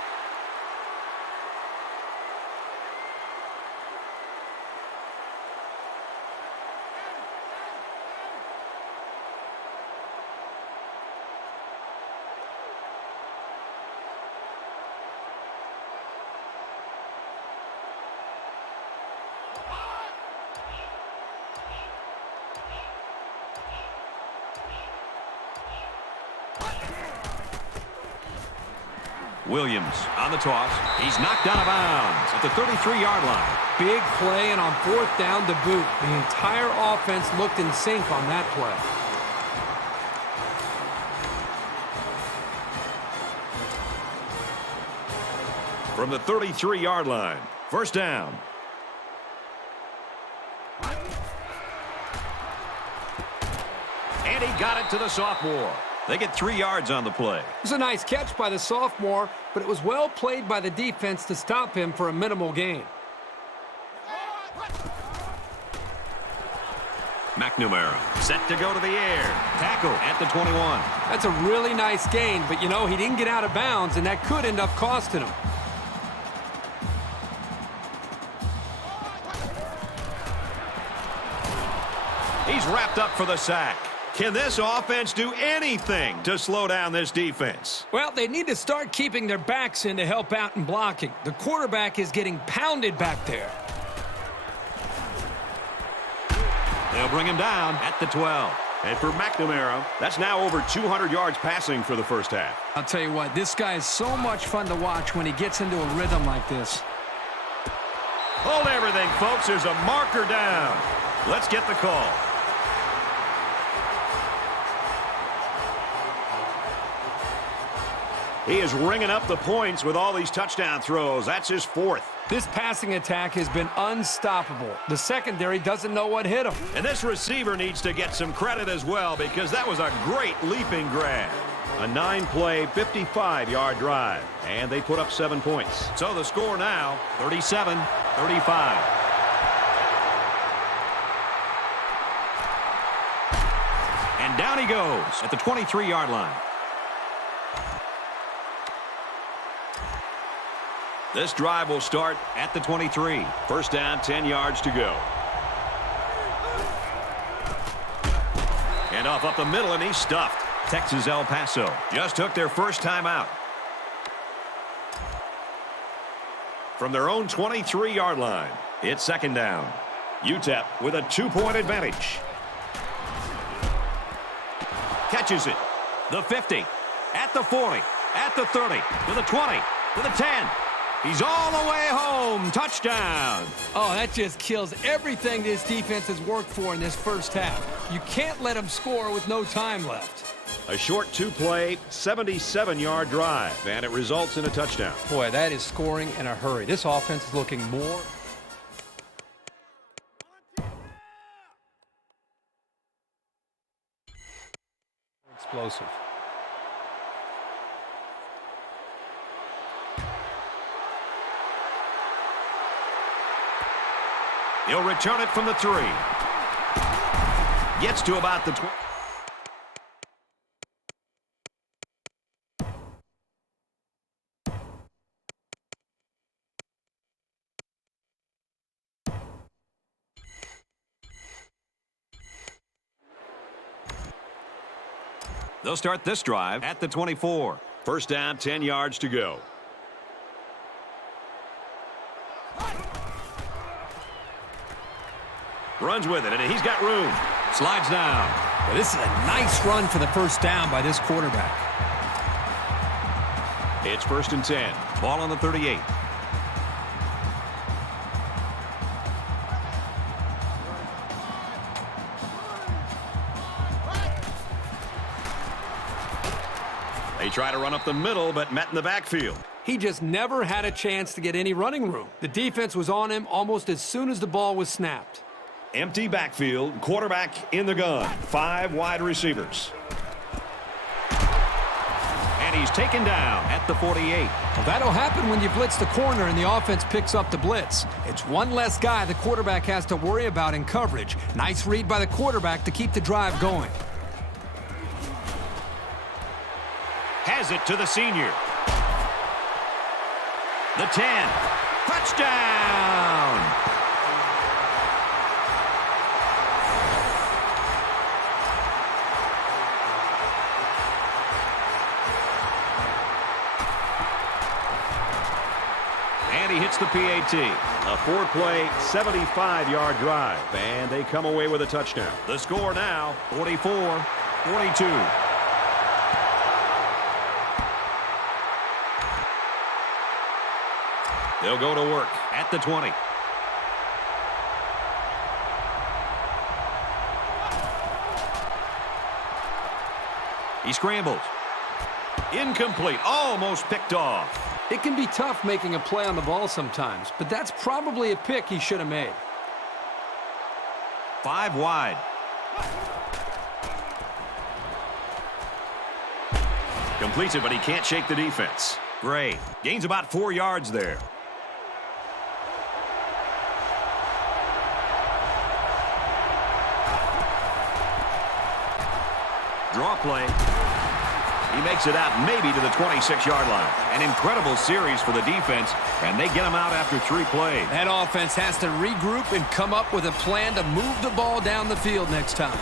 Williams on the toss. He's knocked out of bounds at the 33-yard line. Big play, and on 4th down to boot. The entire offense looked in sync on that play. From the 33-yard line, first down. And he got it to the sophomore. They get 3 yards on the play. It was a nice catch by the sophomore, but it was well played by the defense to stop him for a minimal gain. McNamara set to go to the air. Tackle at the 21. That's a really nice gain, but, you know, he didn't get out of bounds, and that could end up costing him. He's wrapped up for the sack. Can this offense do anything to slow down this defense? Well, they need to start keeping their backs in to help out in blocking. The quarterback is getting pounded back there. They'll bring him down at the 12. And for McNamara, that's now over 200 yards passing for the first half. I'll tell you what, this guy is so much fun to watch when he gets into a rhythm like this. Hold everything, folks. There's a marker down. Let's get the call. He is ringing up the points with all these touchdown throws. That's his 4th. This passing attack has been unstoppable. The secondary doesn't know what hit him. And this receiver needs to get some credit as well because that was a great leaping grab. A 9-play, 55-yard drive, and they put up 7 points. So the score now, 37-35. And down he goes at the 23-yard line. This drive will start at the 23. First down, 10 yards to go. And off up the middle, and he's stuffed. Texas El Paso just took their first time out. From their own 23-yard line, it's second down. UTEP with a 2-point advantage. Catches it. The 50. At the 40. At the 30. To the 20. To the 10. He's all the way home. Touchdown. Oh, that just kills everything this defense has worked for in this first half. You can't let them score with no time left. A short 2-play, 77-yard drive, and it results in a touchdown. Boy, that is scoring in a hurry. This offense is looking more explosive. He'll return it from the 3. Gets to about the 20. They'll start this drive at the 24. First down, 10 yards to go. Runs with it, and he's got room. Slides down. Well, this is a nice run for the first down by this quarterback. It's first and 10. Ball on the 38. They try to run up the middle, but met in the backfield. He just never had a chance to get any running room. The defense was on him almost as soon as the ball was snapped. Empty backfield, quarterback in the gun. 5 wide receivers. And he's taken down at the 48. Well, that'll happen when you blitz the corner and the offense picks up the blitz. It's one less guy the quarterback has to worry about in coverage. Nice read by the quarterback to keep the drive going. Has it to the senior. The 10. Touchdown! And he hits the PAT. A 4-play, 75-yard drive. And they come away with a touchdown. The score now, 44-42. They'll go to work at the 20. He scrambles. Incomplete. Almost picked off. It can be tough making a play on the ball sometimes, but that's probably a pick he should have made. 5 wide. Completes it, but he can't shake the defense. Gray gains about 4 yards there. Draw play. He makes it out maybe to the 26-yard line. An incredible series for the defense, and they get him out after 3 plays. That offense has to regroup and come up with a plan to move the ball down the field next time.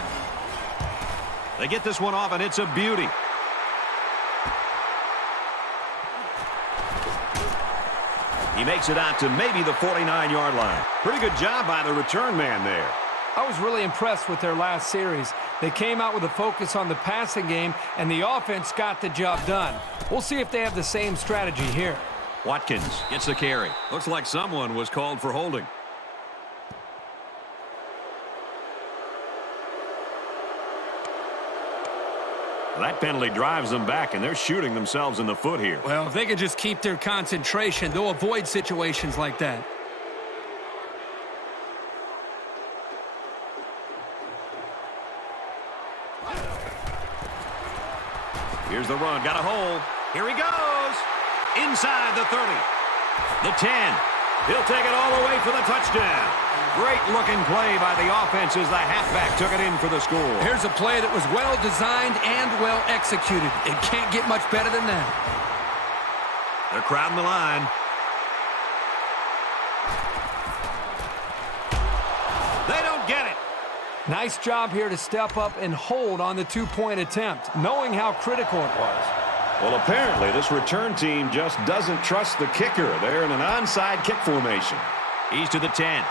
They get this one off, and it's a beauty. He makes it out to maybe the 49-yard line. Pretty good job by the return man there. I was really impressed with their last series. They came out with a focus on the passing game, and the offense got the job done. We'll see if they have the same strategy here. Watkins gets the carry. Looks like someone was called for holding. That penalty drives them back, and they're shooting themselves in the foot here. Well, if they can just keep their concentration, they'll avoid situations like that. Here's the run. Got a hole. Here he goes. Inside the 30. The 10. He'll take it all the way for the touchdown. Great-looking play by the offense as the halfback took it in for the score. Here's a play that was well-designed and well-executed. It can't get much better than that. They're crowding the line. They don't get it. Nice job here to step up and hold on the two-point attempt, knowing how critical it was. Well, apparently this return team just doesn't trust the kicker. They're in an onside kick formation. He's to the 10.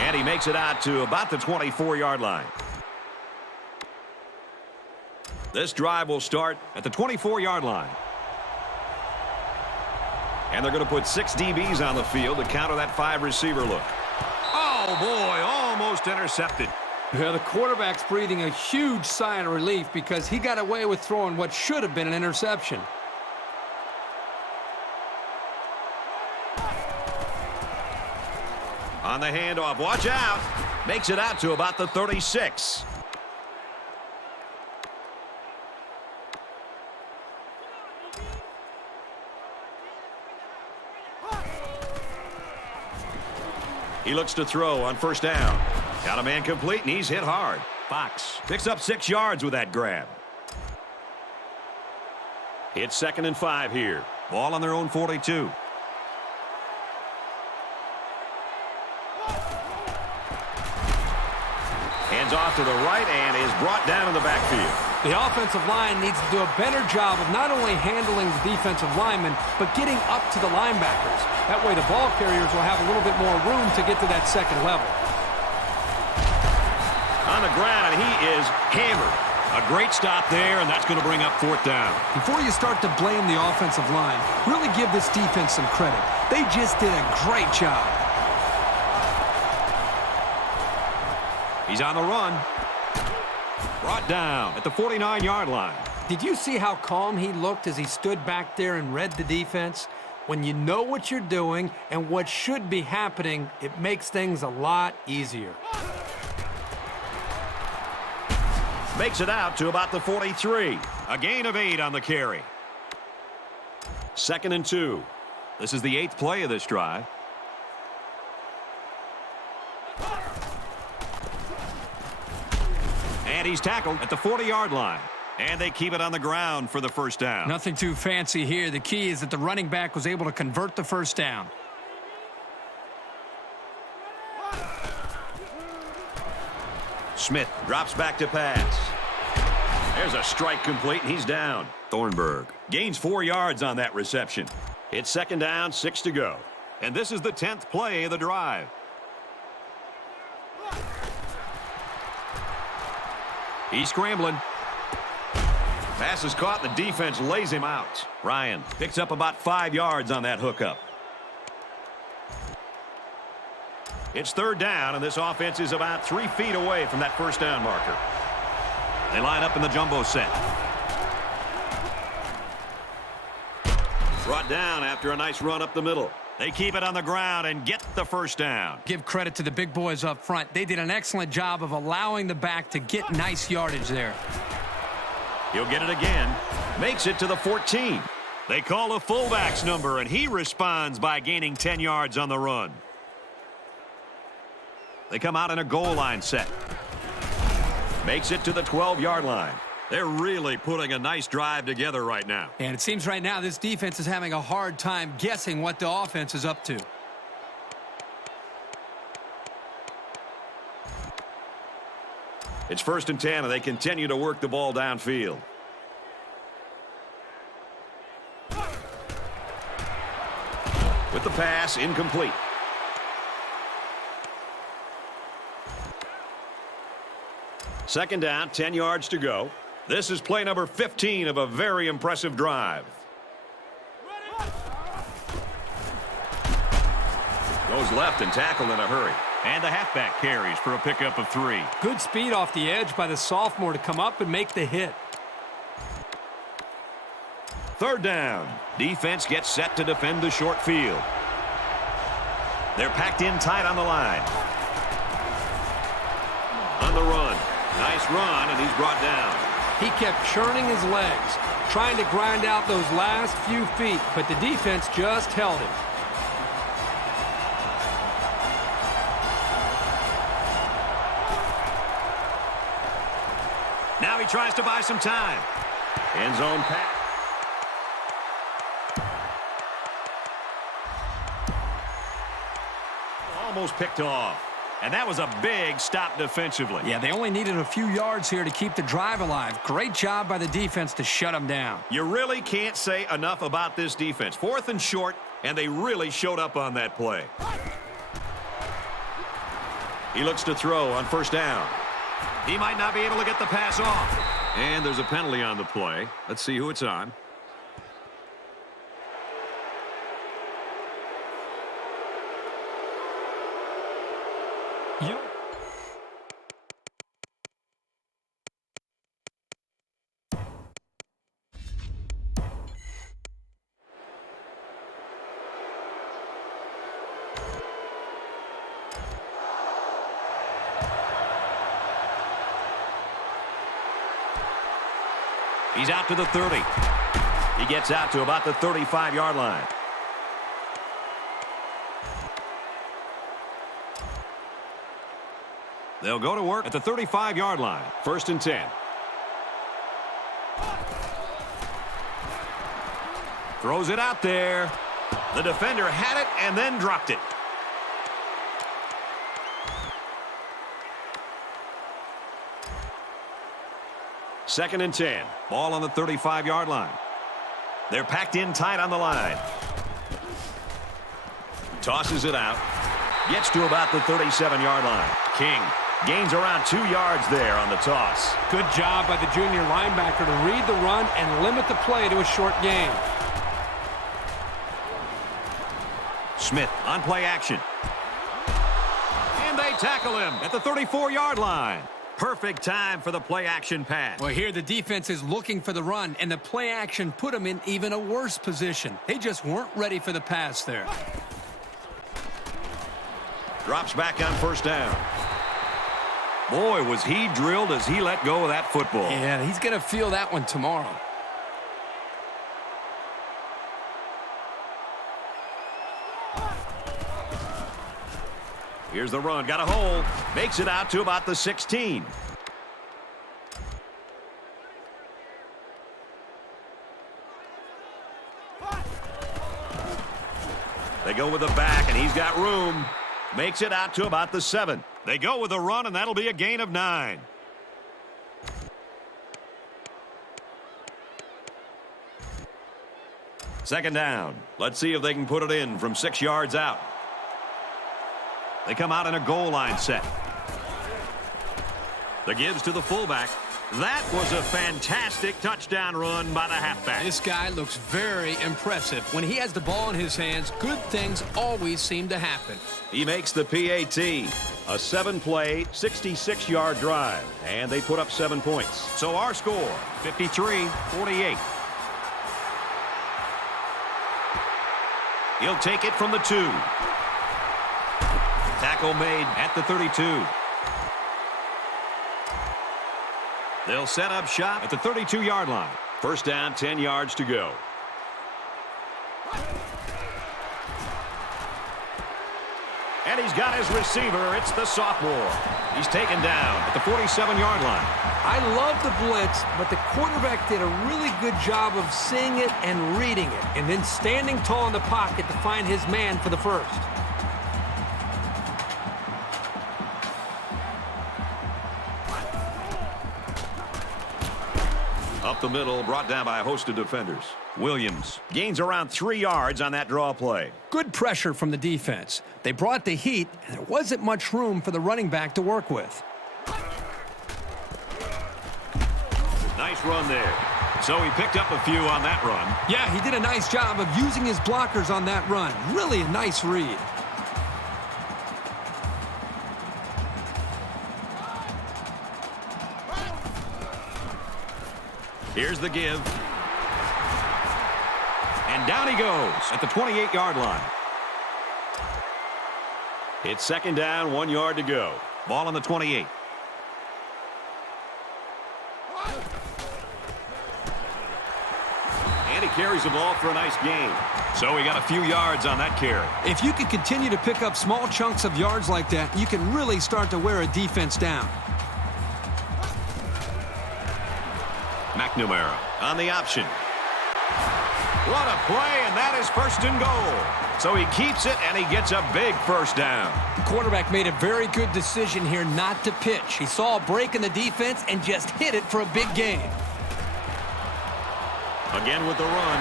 And he makes it out to about the 24-yard line. This drive will start at the 24-yard line. And they're going to put 6 DBs on the field to counter that 5-receiver look. Oh, boy, almost intercepted. Yeah, the quarterback's breathing a huge sigh of relief because he got away with throwing what should have been an interception. On the handoff, watch out. Makes it out to about the 36. He looks to throw on first down. Got a man complete, and he's hit hard. Fox picks up 6 yards with that grab. It's 2nd and 5 here. Ball on their own 42. Hands off to the right and is brought down in the backfield. The offensive line needs to do a better job of not only handling the defensive linemen, but getting up to the linebackers. That way the ball carriers will have a little bit more room to get to that second level. On the ground, and he is hammered. A great stop there, and that's going to bring up 4th down. Before you start to blame the offensive line, really give this defense some credit. They just did a great job. He's on the run. Brought down at the 49-yard line. Did you see how calm he looked as he stood back there and read the defense? When you know what you're doing and what should be happening, it makes things a lot easier. Makes it out to about the 43. A gain of 8 on the carry. 2nd and 2. This is the 8th play of this drive. And he's tackled at the 40-yard line. And they keep it on the ground for the first down. Nothing too fancy here. The key is that the running back was able to convert the first down. Smith drops back to pass. There's a strike complete, and he's down. Thornburg gains 4 yards on that reception. It's 2nd down, 6 to go. And this is the 10th play of the drive. He's scrambling. Pass is caught, and the defense lays him out. Ryan picks up about 5 yards on that hookup. It's 3rd down, and this offense is about 3 feet away from that first down marker. They line up in the jumbo set. Brought down after a nice run up the middle. They keep it on the ground and get the first down. Give credit to the big boys up front. They did an excellent job of allowing the back to get nice yardage there. He'll get it again. Makes it to the 14. They call a fullback's number, and he responds by gaining 10 yards on the run. They come out in a goal line set. Makes it to the 12-yard line. They're really putting a nice drive together right now. And it seems right now this defense is having a hard time guessing what the offense is up to. It's 1st and 10, and they continue to work the ball downfield. With the pass, incomplete. Second down, 10 yards to go. This is play number 15 of a very impressive drive. Goes left and tackled in a hurry. And the halfback carries for a pickup of 3. Good speed off the edge by the sophomore to come up and make the hit. Third down. Defense gets set to defend the short field. They're packed in tight on the line. On the run. Nice run, and he's brought down. He kept churning his legs, trying to grind out those last few feet, but the defense just held him. Now he tries to buy some time. End zone pass. Almost picked off. And that was a big stop defensively. Yeah, they only needed a few yards here to keep the drive alive. Great job by the defense to shut them down. You really can't say enough about this defense. 4th and short, and they really showed up on that play. He looks to throw on first down. He might not be able to get the pass off. And there's a penalty on the play. Let's see who it's on. He's out to the 30. He gets out to about the 35-yard line. They'll go to work at the 35-yard line. 1st and 10. Throws it out there. The defender had it and then dropped it. Second and 10. Ball on the 35-yard line. They're packed in tight on the line. Tosses it out. Gets to about the 37-yard line. King gains around 2 yards there on the toss. Good job by the junior linebacker to read the run and limit the play to a short gain. Smith on play action. And they tackle him at the 34-yard line. Perfect time for the play action pass. Well, here the defense is looking for the run, and the play action put them in even a worse position. They just weren't ready for the pass there. Drops back on first down. Boy, was he drilled as he let go of that football. Yeah, he's going to feel that one tomorrow. Here's the run. Got a hole. Makes it out to about the 16. They go with the back, and he's got room. Makes it out to about the 7. They go with a run, and that'll be a gain of 9. Second down. Let's see if they can put it in from 6 yards out. They come out in a goal line set. The gives to the fullback. That was a fantastic touchdown run by the halfback. This guy looks very impressive. When he has the ball in his hands, good things always seem to happen. He makes the PAT. A 7-play, 66-yard drive. And they put up 7 points. So our score, 53-48. He'll take it from the 2. Tackle made at the 32. They'll set up shop at the 32-yard line. First down, 10 yards to go. And he's got his receiver. It's the sophomore. He's taken down at the 47-yard line. I love the blitz, but the quarterback did a really good job of seeing it and reading it, and then standing tall in the pocket to find his man for the first. Up the middle, brought down by a host of defenders. Williams gains around 3 yards on that draw play. Good pressure from the defense. They brought the heat, and there wasn't much room for the running back to work with. Nice run there. So he picked up a few on that run. Yeah, he did a nice job of using his blockers on that run. Really a nice read. Here's the give. And down he goes at the 28-yard line. It's second down, 1 yard to go. Ball on the 28. And he carries the ball for a nice gain. So he got a few yards on that carry. If you can continue to pick up small chunks of yards like that, you can really start to wear a defense down. McNamara on the option. What a play, and that is first and goal. So he keeps it, and he gets a big first down. The quarterback made a very good decision here not to pitch. He saw a break in the defense and just hit it for a big gain. Again with the run.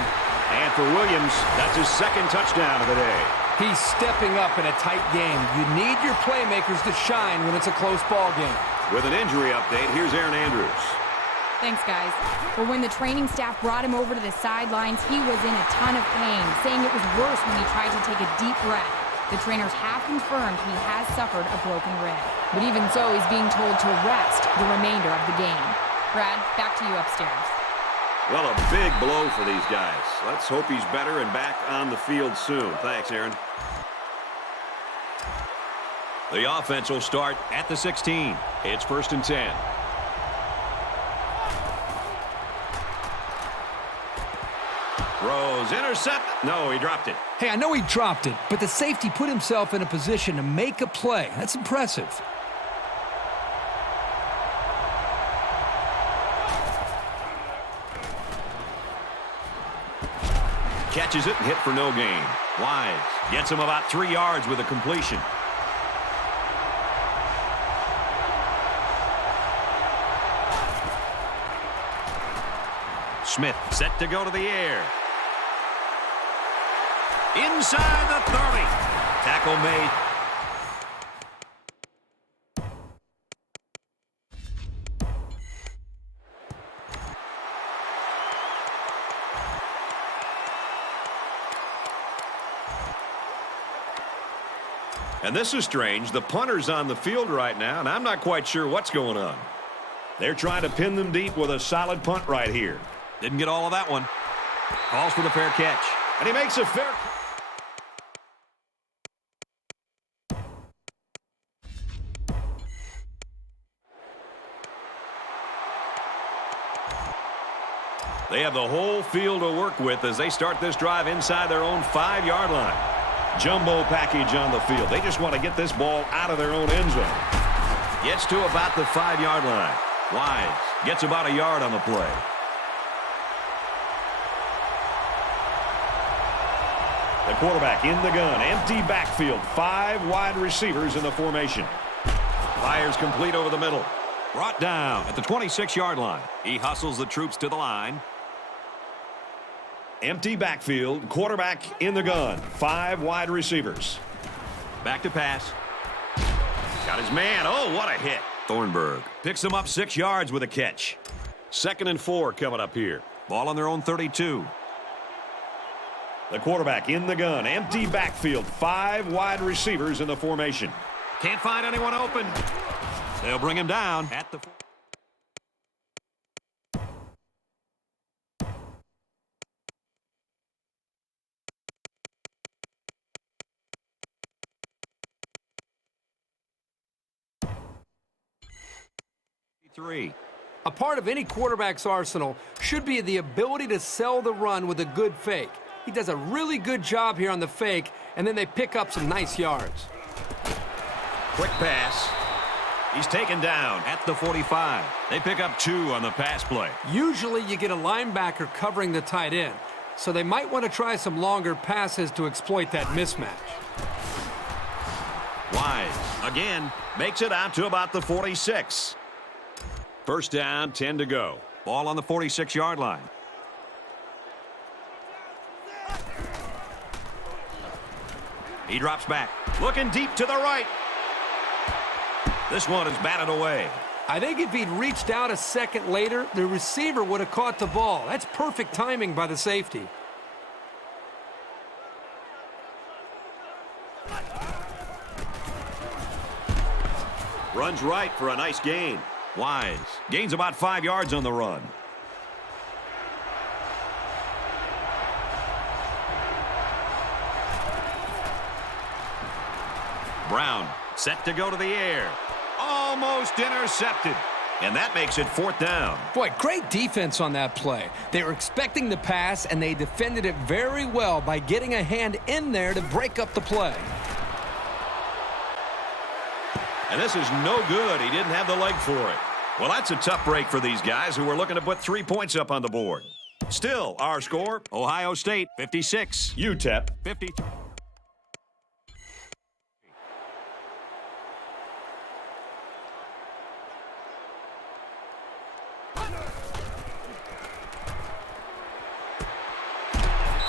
And for Williams, that's his second touchdown of the day. He's stepping up in a tight game. You need your playmakers to shine when it's a close ball game. With an injury update, here's Aaron Andrews. Thanks, guys. Well, when the training staff brought him over to the sidelines, he was in a ton of pain, saying it was worse when he tried to take a deep breath. The trainers have confirmed he has suffered a broken rib. But even so, he's being told to rest the remainder of the game. Brad, back to you upstairs. Well, a big blow for these guys. Let's hope he's better and back on the field soon. Thanks, Aaron. The offense will start at the 16. It's first and 10. Throws, intercept. No, he dropped it. Hey, I know he dropped it, but the safety put himself in a position to make a play. That's impressive. Catches it and hit for no gain. Wise gets him about 3 yards with a completion. Smith set to go to the air. Inside the 30. Tackle made. And this is strange. The punter's on the field right now, and I'm not quite sure what's going on. They're trying to pin them deep with a solid punt right here. Didn't get all of that one. Calls for the fair catch. And he makes a fair... They have the whole field to work with as they start this drive inside their own 5-yard line. Jumbo package on the field. They just want to get this ball out of their own end zone. Gets to about the 5-yard line. Wise gets about a yard on the play. The quarterback in the gun. Empty backfield. 5 wide receivers in the formation. Fires complete over the middle. Brought down at the 26-yard line. He hustles the troops to the line. Empty backfield. Quarterback in the gun. 5 wide receivers. Back to pass. Got his man. Oh, what a hit. Thornburg picks him up 6 yards with a catch. 2nd and 4 coming up here. Ball on their own 32. The quarterback in the gun. Empty backfield. 5 wide receivers in the formation. Can't find anyone open. They'll bring him down at the... A part of any quarterback's arsenal should be the ability to sell the run with a good fake. He does a really good job here on the fake, and then they pick up some nice yards. Quick pass. He's taken down at the 45. They pick up 2 on the pass play. Usually you get a linebacker covering the tight end, so they might want to try some longer passes to exploit that mismatch. Wise, again, makes it out to about the 46. First down, 10 to go. Ball on the 46-yard line. He drops back. Looking deep to the right. This one is batted away. I think if he'd reached out a second later, the receiver would have caught the ball. That's perfect timing by the safety. Runs right for a nice gain. Wise gains about 5 yards on the run. Brown set to go to the air. Almost intercepted. And that makes it 4th down. Boy, great defense on that play. They were expecting the pass, and they defended it very well by getting a hand in there to break up the play. And this is no good. He didn't have the leg for it. Well, that's a tough break for these guys who were looking to put 3 points up on the board. Still, our score, Ohio State 56, UTEP 53.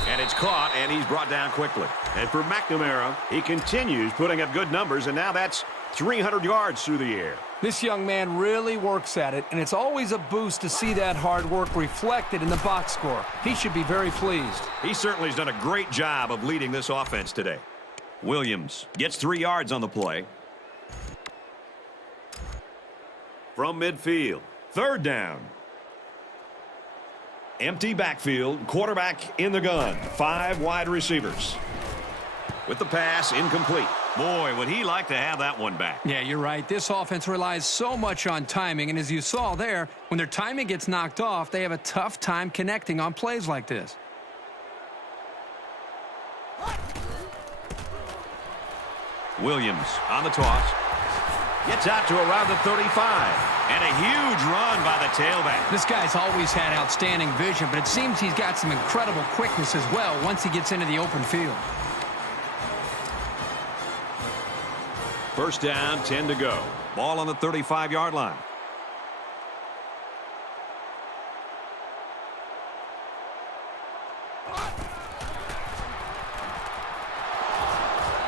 And it's caught, and he's brought down quickly. And for McNamara, he continues putting up good numbers, and now that's 300 yards through the air. This young man really works at it, and it's always a boost to see that hard work reflected in the box score. He should be very pleased. He certainly has done a great job of leading this offense today. Williams gets 3 yards on the play. From midfield, 3rd down. Empty backfield, quarterback in the gun, 5 wide receivers. With the pass, incomplete. Boy, would he like to have that one back. Yeah, you're right. This offense relies so much on timing, and as you saw there, when their timing gets knocked off, they have a tough time connecting on plays like this. Williams on the toss. Gets out to around the 35. And a huge run by the tailback. This guy's always had outstanding vision, but it seems he's got some incredible quickness as well once he gets into the open field. 1st down, 10 to go. Ball on the 35-yard line.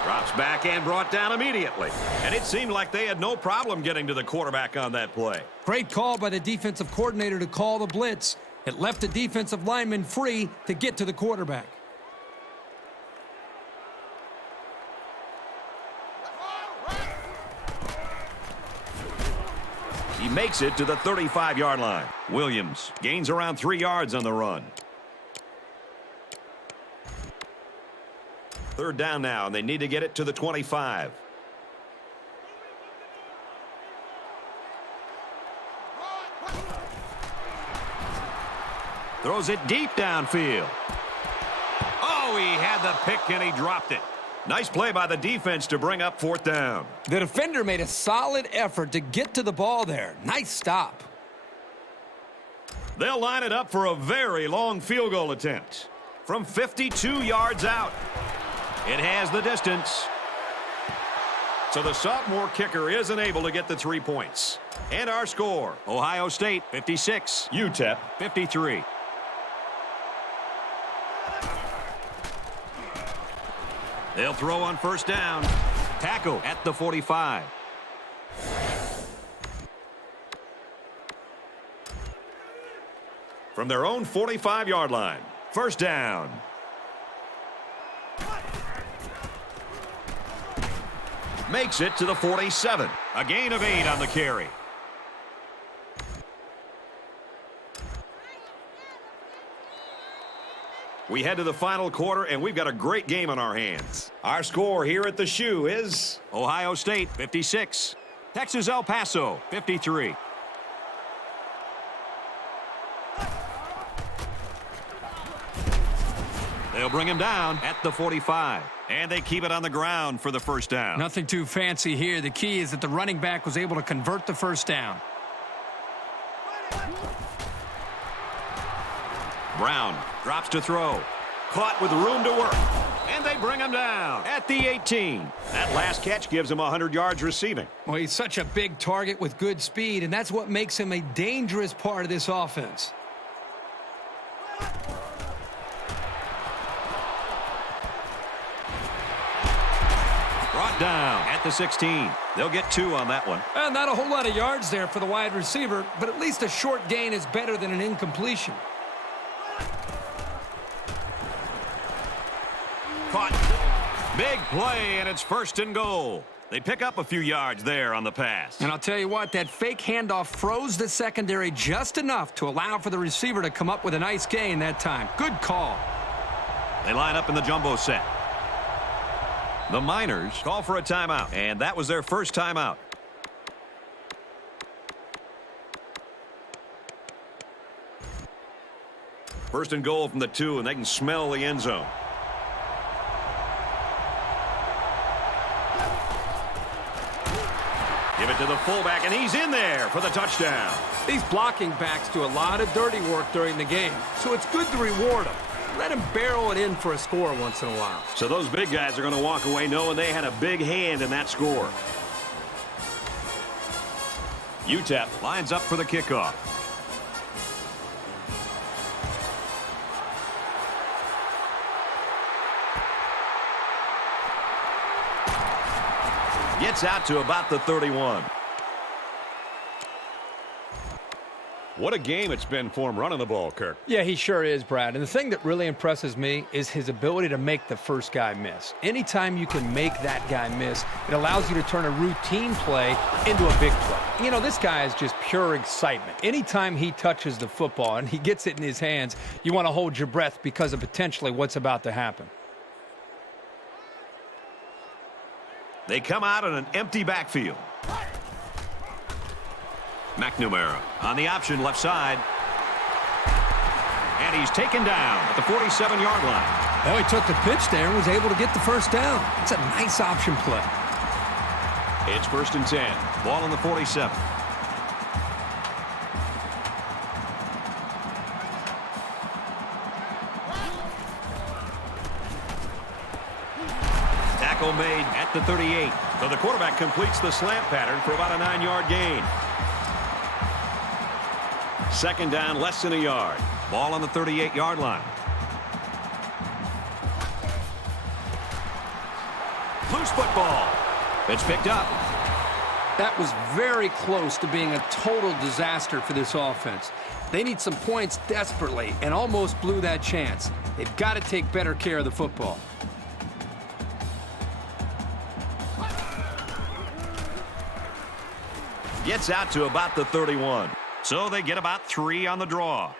Drops back and brought down immediately. And it seemed like they had no problem getting to the quarterback on that play. Great call by the defensive coordinator to call the blitz. It left the defensive lineman free to get to the quarterback. He makes it to the 35-yard line. Williams gains around 3 yards on the run. 3rd down now, and they need to get it to the 25. Throws it deep downfield. Oh, he had the pick, and he dropped it. Nice play by the defense to bring up 4th down. The defender made a solid effort to get to the ball there. Nice stop. They'll line it up for a very long field goal attempt from 52 yards out. It has the distance. So the sophomore kicker isn't able to get the 3 points. And our score, Ohio State 56, UTEP 53. They'll throw on 1st down. Tackle at the 45. From their own 45-yard line, 1st down. Makes it to the 47. A gain of 8 on the carry. We head to the final quarter, and we've got a great game on our hands. Our score here at the Shoe is Ohio State 56, Texas El Paso 53. They'll bring him down at the 45. And they keep it on the ground for the 1st down. Nothing too fancy here. The key is that the running back was able to convert the 1st down. Brown drops to throw. Caught with room to work. And they bring him down at the 18. That last catch gives him 100 yards receiving. Well, he's such a big target with good speed, and that's what makes him a dangerous part of this offense. Brought down at the 16. They'll get 2 on that one. And not a whole lot of yards there for the wide receiver, but at least a short gain is better than an incompletion. Caught. Big play, and it's 1st and goal. They pick up a few yards there on the pass. And I'll tell you what, that fake handoff froze the secondary just enough to allow for the receiver to come up with a nice gain that time. Good call. They line up in the jumbo set. The Miners call for a timeout, and that was their first timeout. First and goal from the 2, and they can smell the end zone. Give it to the fullback, and he's in there for the touchdown. These blocking backs do a lot of dirty work during the game, so it's good to reward them. Let them barrel it in for a score once in a while. So those big guys are going to walk away knowing they had a big hand in that score. UTEP lines up for the kickoff. Gets out to about the 31. What a game it's been for him running the ball, Kirk. Yeah, he sure is, Brad. And the thing that really impresses me is his ability to make the first guy miss. Anytime you can make that guy miss, it allows you to turn a routine play into a big play. You know, this guy is just pure excitement. Anytime he touches the football and he gets it in his hands, you want to hold your breath because of potentially what's about to happen. They come out in an empty backfield. McNamara on the option left side. And he's taken down at the 47-yard line. Well, he took the pitch there and was able to get the first down. It's a nice option play. It's 1st and 10. Ball on the 47. Tackle made at the 38. So the quarterback completes the slant pattern for about a 9-yard gain. Second down, less than a yard. Ball on the 38-yard line. Loose football. It's picked up. That was very close to being a total disaster for this offense. They need some points desperately and almost blew that chance. They've got to take better care of the football. Gets out to about the 31. So they get about 3 on the draw.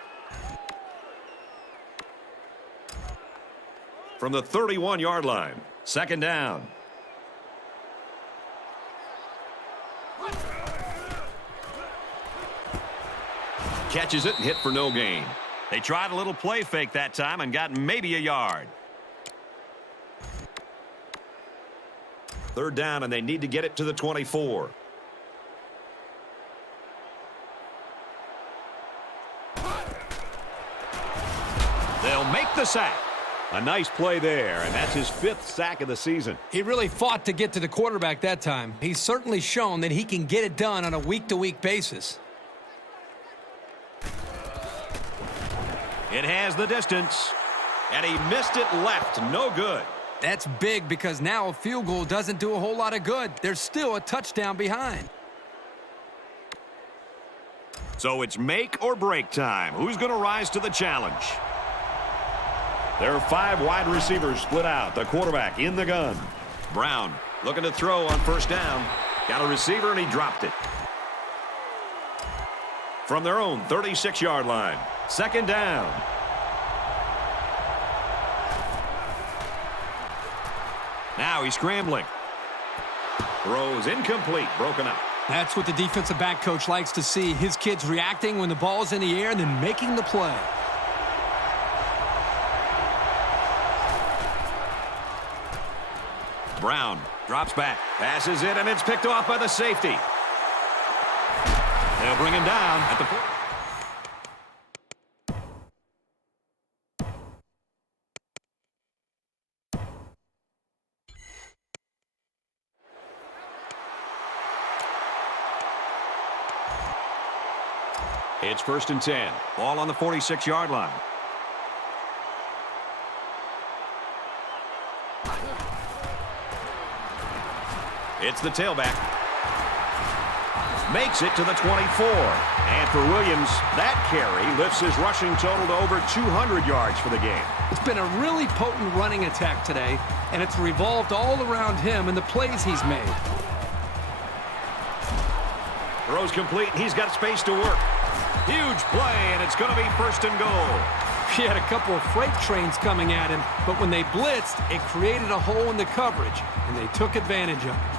From the 31-yard line, second down. Catches it and hit for no gain. They tried a little play fake that time and got maybe a yard. Third down, and they need to get it to the 24. They'll make the sack. A nice play there, and that's his 5th sack of the season. He really fought to get to the quarterback that time. He's certainly shown that he can get it done on a week-to-week basis. It has the distance, and he missed it left. No good. That's big because now a field goal doesn't do a whole lot of good. There's still a touchdown behind. So it's make or break time. Who's going to rise to the challenge? There are 5 wide receivers split out. The quarterback in the gun. Brown looking to throw on first down. Got a receiver, and he dropped it. From their own 36-yard line. Second down. Now he's scrambling. Throws incomplete. Broken up. That's what the defensive back coach likes to see. His kids reacting when the ball's in the air and then making the play. Brown drops back, passes it, and it's picked off by the safety. They'll bring him down at the 40. It's 1st and 10. Ball on the 46-yard line. It's the tailback. Makes it to the 24. And for Williams, that carry lifts his rushing total to over 200 yards for the game. It's been a really potent running attack today, and it's revolved all around him and the plays he's made. Throws complete, and he's got space to work. Huge play, and it's going to be 1st and goal. He had a couple of freight trains coming at him, but when they blitzed, it created a hole in the coverage, and they took advantage of it.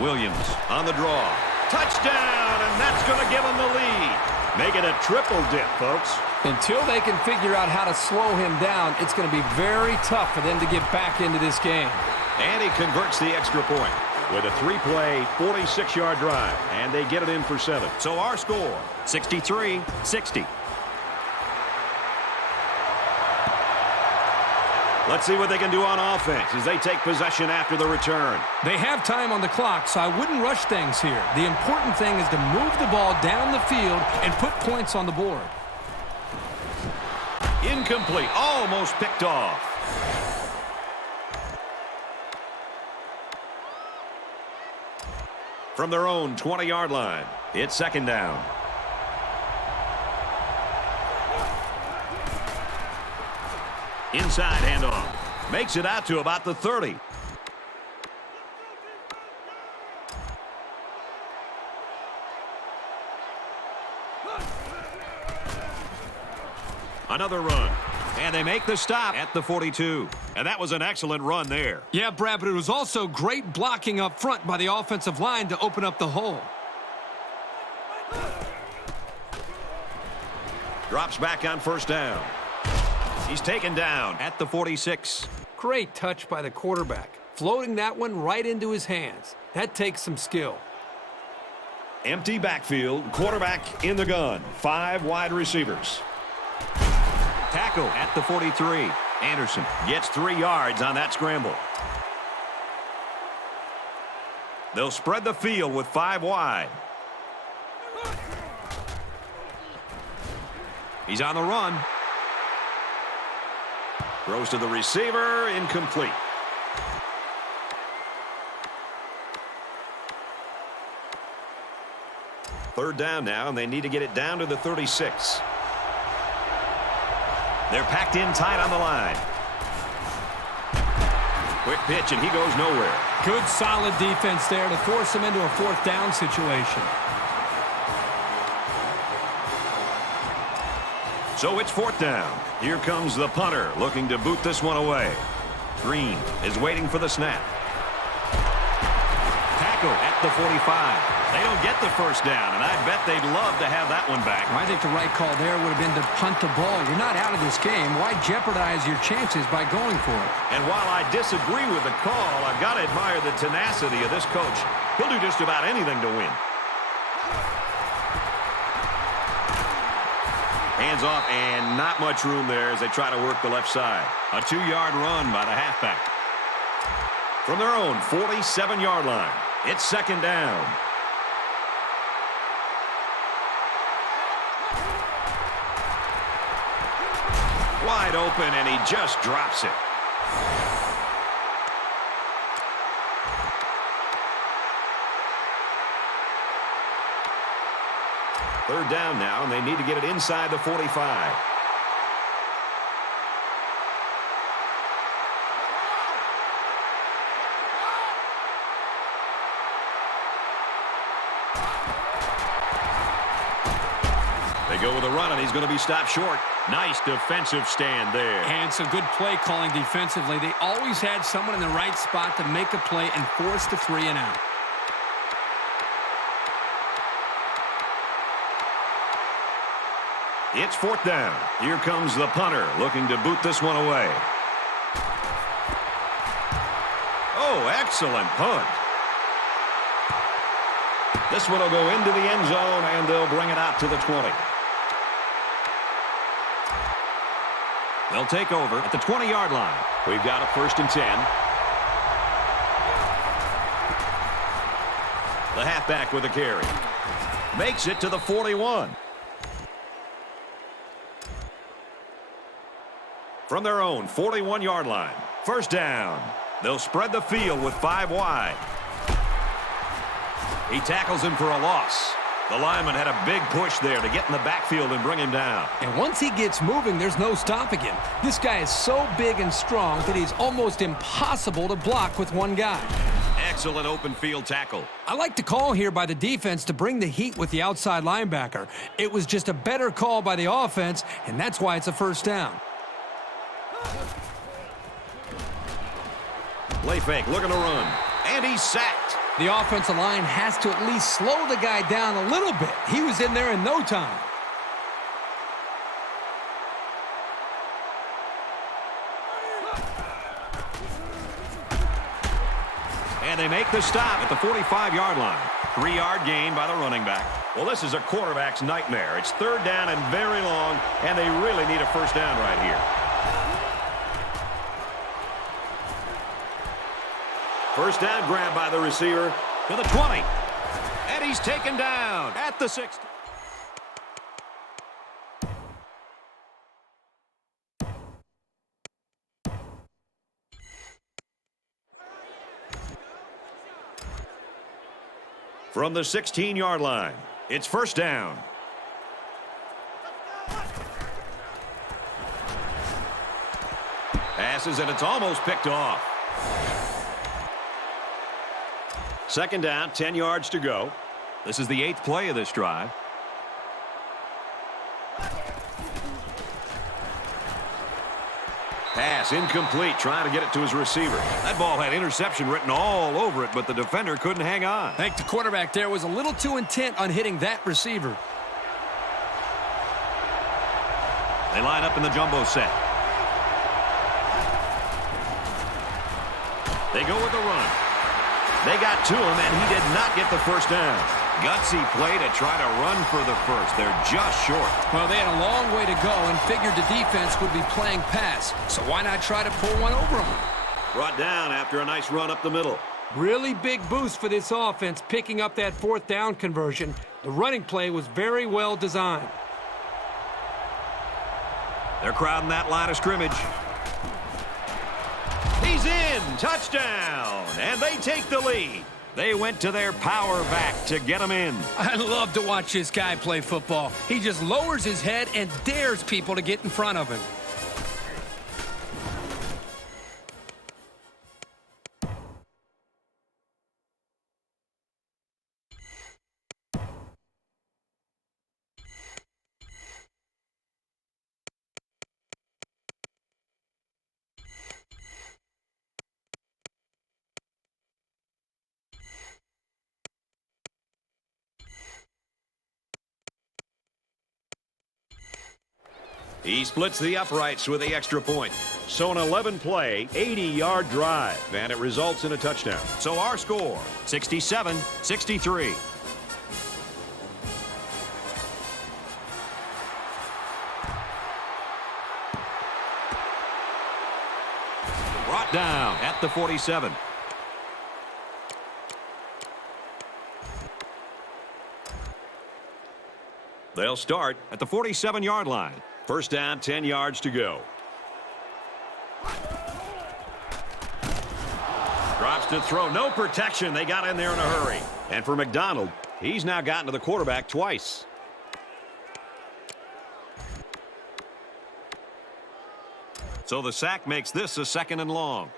Williams on the draw. Touchdown, and that's going to give him the lead. Make it a triple dip, folks. Until they can figure out how to slow him down, it's going to be very tough for them to get back into this game. And he converts the extra point with a 3-play, 46-yard drive, and they get it in for 7. So our score, 63-60. Let's see what they can do on offense as they take possession after the return. They have time on the clock, so I wouldn't rush things here. The important thing is to move the ball down the field and put points on the board. Incomplete, almost picked off. From their own 20-yard line, it's second down. Inside handoff. Makes it out to about the 30. Another run. And they make the stop at the 42. And that was an excellent run there. Yeah, Brad, but it was also great blocking up front by the offensive line to open up the hole. Drops back on first down. He's taken down at the 46. Great touch by the quarterback, floating that one right into his hands. That takes some skill. Empty backfield, quarterback in the gun. 5 wide receivers. Tackle at the 43. Anderson gets 3 yards on that scramble. They'll spread the field with 5 wide. He's on the run. Throws to the receiver, incomplete. Third down now, and they need to get it down to the 36. They're packed in tight on the line. Quick pitch, and he goes nowhere. Good, solid defense there to force him into a 4th down situation. So it's 4th down. Here comes the punter looking to boot this one away. Green is waiting for the snap. Tackle at the 45. They don't get the first down, and I bet they'd love to have that one back. I think the right call there would have been to punt the ball. You're not out of this game. Why jeopardize your chances by going for it? And while I disagree with the call, I've got to admire the tenacity of this coach. He'll do just about anything to win. Hands off, and not much room there as they try to work the left side. A 2-yard run by the halfback. From their own 47-yard line, it's second down. Wide open, and he just drops it. Third down now, and they need to get it inside the 45. They go with a run, and he's going to be stopped short. Nice defensive stand there. And some good play calling defensively. They always had someone in the right spot to make a play and force the 3 and out. It's 4th down. Here comes the punter looking to boot this one away. Oh, excellent punt. This one will go into the end zone, and they'll bring it out to the 20. They'll take over at the 20-yard line. We've got a 1st and 10. The halfback with a carry. Makes it to the 41. From their own 41-yard line, 1st down. They'll spread the field with 5 wide. He tackles him for a loss. The lineman had a big push there to get in the backfield and bring him down. And once he gets moving, there's no stopping him. This guy is so big and strong that he's almost impossible to block with one guy. Excellent open field tackle. I like the call here by the defense to bring the heat with the outside linebacker. It was just a better call by the offense, and that's why it's a first down. Play fake, looking to run. And he's sacked. The offensive line has to at least slow the guy down a little bit. He was in there in no time. And they make the stop at the 45-yard line. 3-yard gain by the running back. Well, this is a quarterback's nightmare. It's third down and very long, and they really need a first down right here. First down grab by the receiver to the 20. And he's taken down at the 60. From the 16-yard line, it's first down. Passes, and it's almost picked off. Second down, 10 yards to go. This is the 8th play of this drive. Pass incomplete, trying to get it to his receiver. That ball had interception written all over it, but the defender couldn't hang on. I think the quarterback there was a little too intent on hitting that receiver. They line up in the jumbo set. They go with the run. They got to him, and he did not get the first down. Gutsy play to try to run for the first. They're just short. Well, they had a long way to go and figured the defense would be playing pass. So why not try to pull one over on them? Brought down after a nice run up the middle. Really big boost for this offense picking up that fourth down conversion. The running play was very well designed. They're crowding that line of scrimmage. He's in. Touchdown. And they take the lead. They went to their power back to get him in. I love to watch this guy play football. He just lowers his head and dares people to get in front of him. He splits the uprights with the extra point. So an 11-play, 80-yard drive, and it results in a touchdown. So our score, 67-63. Brought down at the 47. They'll start at the 47-yard line. First down, 10 yards to go. Drops to throw. No protection. They got in there in a hurry. And for McDonald, he's now gotten to the quarterback twice. So the sack makes this a second and long.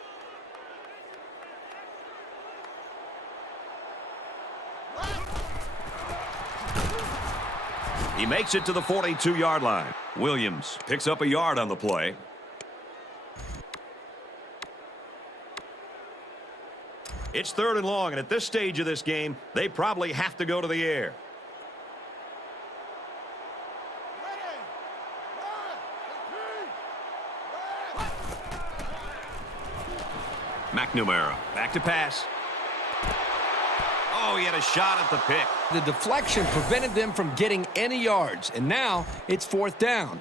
He makes it to the 42-yard line. Williams picks up a yard on the play. It's third and long, and at this stage of this game, they probably have to go to the air. McNamara back to pass. Oh, he had a shot at the pick. The deflection prevented them from getting any yards, and now it's fourth down.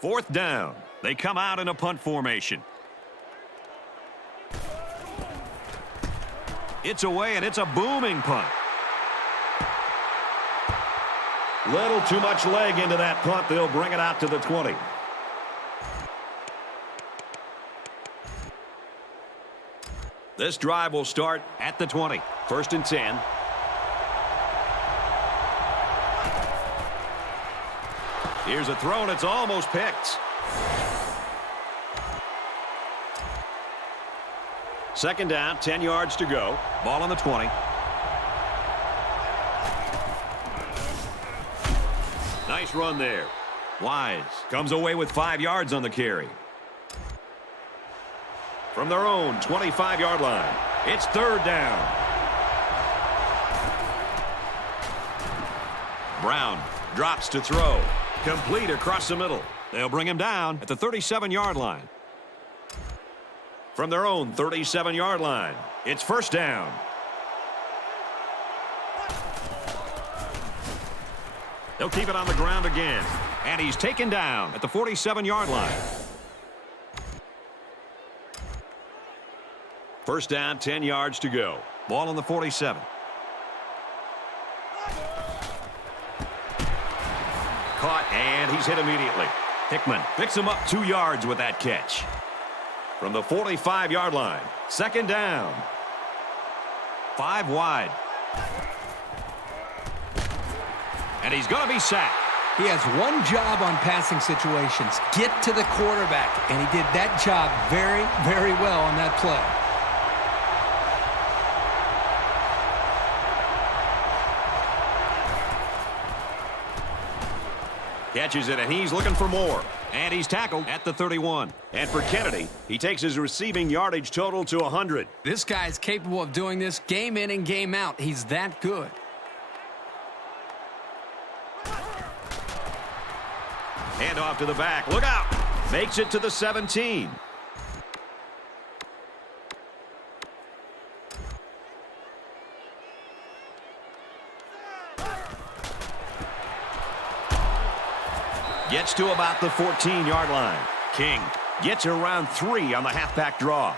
Fourth down. They come out in a punt formation. It's away, and it's a booming punt. Little too much leg into that punt. They'll bring it out to the 20. This drive will start at the 20. First and 10. Here's a throw, and it's almost picked. Second down, 10 yards to go. Ball on the 20. Nice run there. Wise comes away with 5 yards on the carry. From their own 25-yard line, it's third down. Brown drops to throw. Complete across the middle. They'll bring him down at the 37-yard line. From their own 37-yard line, it's first down. They'll keep it on the ground again. And he's taken down at the 47-yard line. First down, 10 yards to go. Ball on the 47. Caught, and he's hit immediately. Hickman picks him up 2 yards with that catch. From the 45-yard line, second down. 5 wide. And he's going to be sacked. He has one job on passing situations. Get to the quarterback. And he did that job very, very well on that play. Catches it, and he's looking for more. And he's tackled at the 31. And for Kennedy, he takes his receiving yardage total to 100. This guy's capable of doing this game in and game out. He's that good. Hand off to the back. Look out. Makes it to the 17. Gets to about the 14-yard line. King gets around 3 on the halfback draw.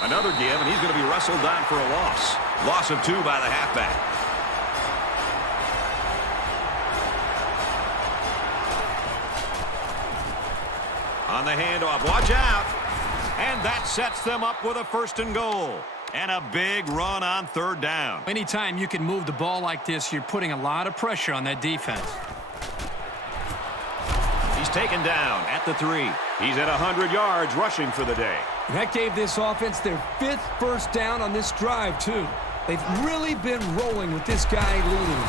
Another give, and he's going to be wrestled down for a loss. Loss of 2 by the halfback. On the handoff, watch out. And that sets them up with a first and goal. And a big run on third down. Anytime you can move the ball like this, you're putting a lot of pressure on that defense. He's taken down at the 3. He's at 100 yards rushing for the day. That gave this offense their 5th first down on this drive, too. They've really been rolling with this guy leading.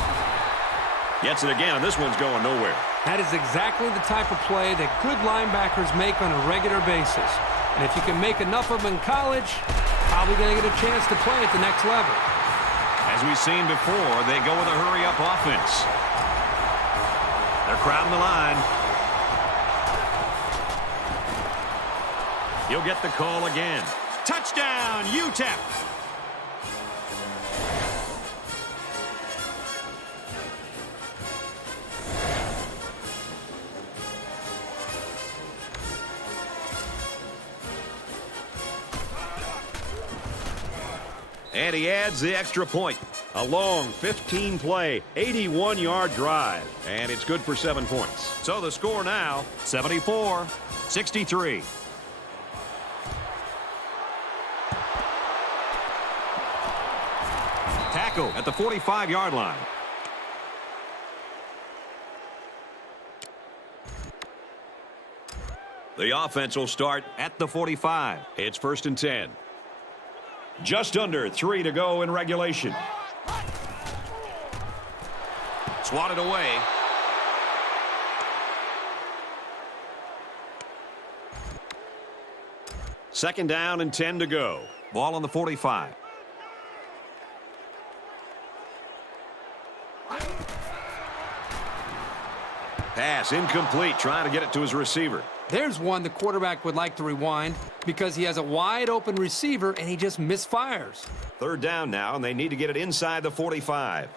Gets it again, and this one's going nowhere. That is exactly the type of play that good linebackers make on a regular basis. And if you can make enough of them in college, probably going to get a chance to play at the next level. As we've seen before, they go with a hurry-up offense. They're crowding the line. He'll get the call again. Touchdown, UTEP! And he adds the extra point. A long 15-play, 81-yard drive. And it's good for 7 points. So the score now, 74-63. Tackle at the 45-yard line. The offense will start at the 45. It's first and 10. Just under 3 to go in regulation. Swatted away. Second down and 10 to go. Ball on the 45. Pass incomplete, trying to get it to his receiver. There's one the quarterback would like to rewind because he has a wide open receiver and he just misfires. Third down now, and they need to get it inside the 45.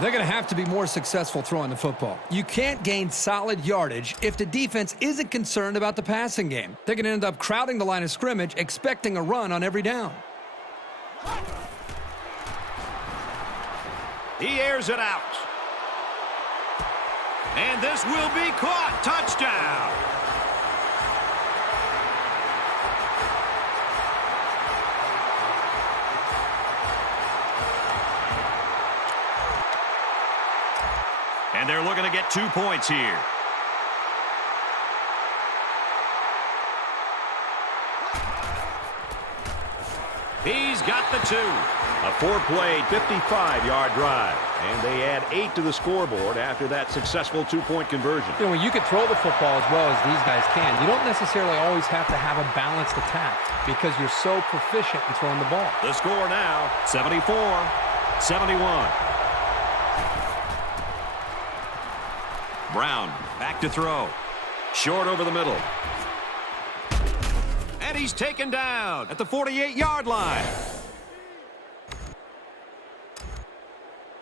They're going to have to be more successful throwing the football. You can't gain solid yardage if the defense isn't concerned about the passing game. They're going to end up crowding the line of scrimmage, expecting a run on every down. He airs it out. And this will be caught. Touchdown. they're looking to get 2 points here. He's got the 2. A 4-play, 55-yard drive. And they add 8 to the scoreboard after that successful 2-point conversion. You know, when you can throw the football as well as these guys can, you don't necessarily always have to have a balanced attack because you're so proficient in throwing the ball. The score now, 74-71. Brown back to throw. Short over the middle. And he's taken down at the 48-yard line.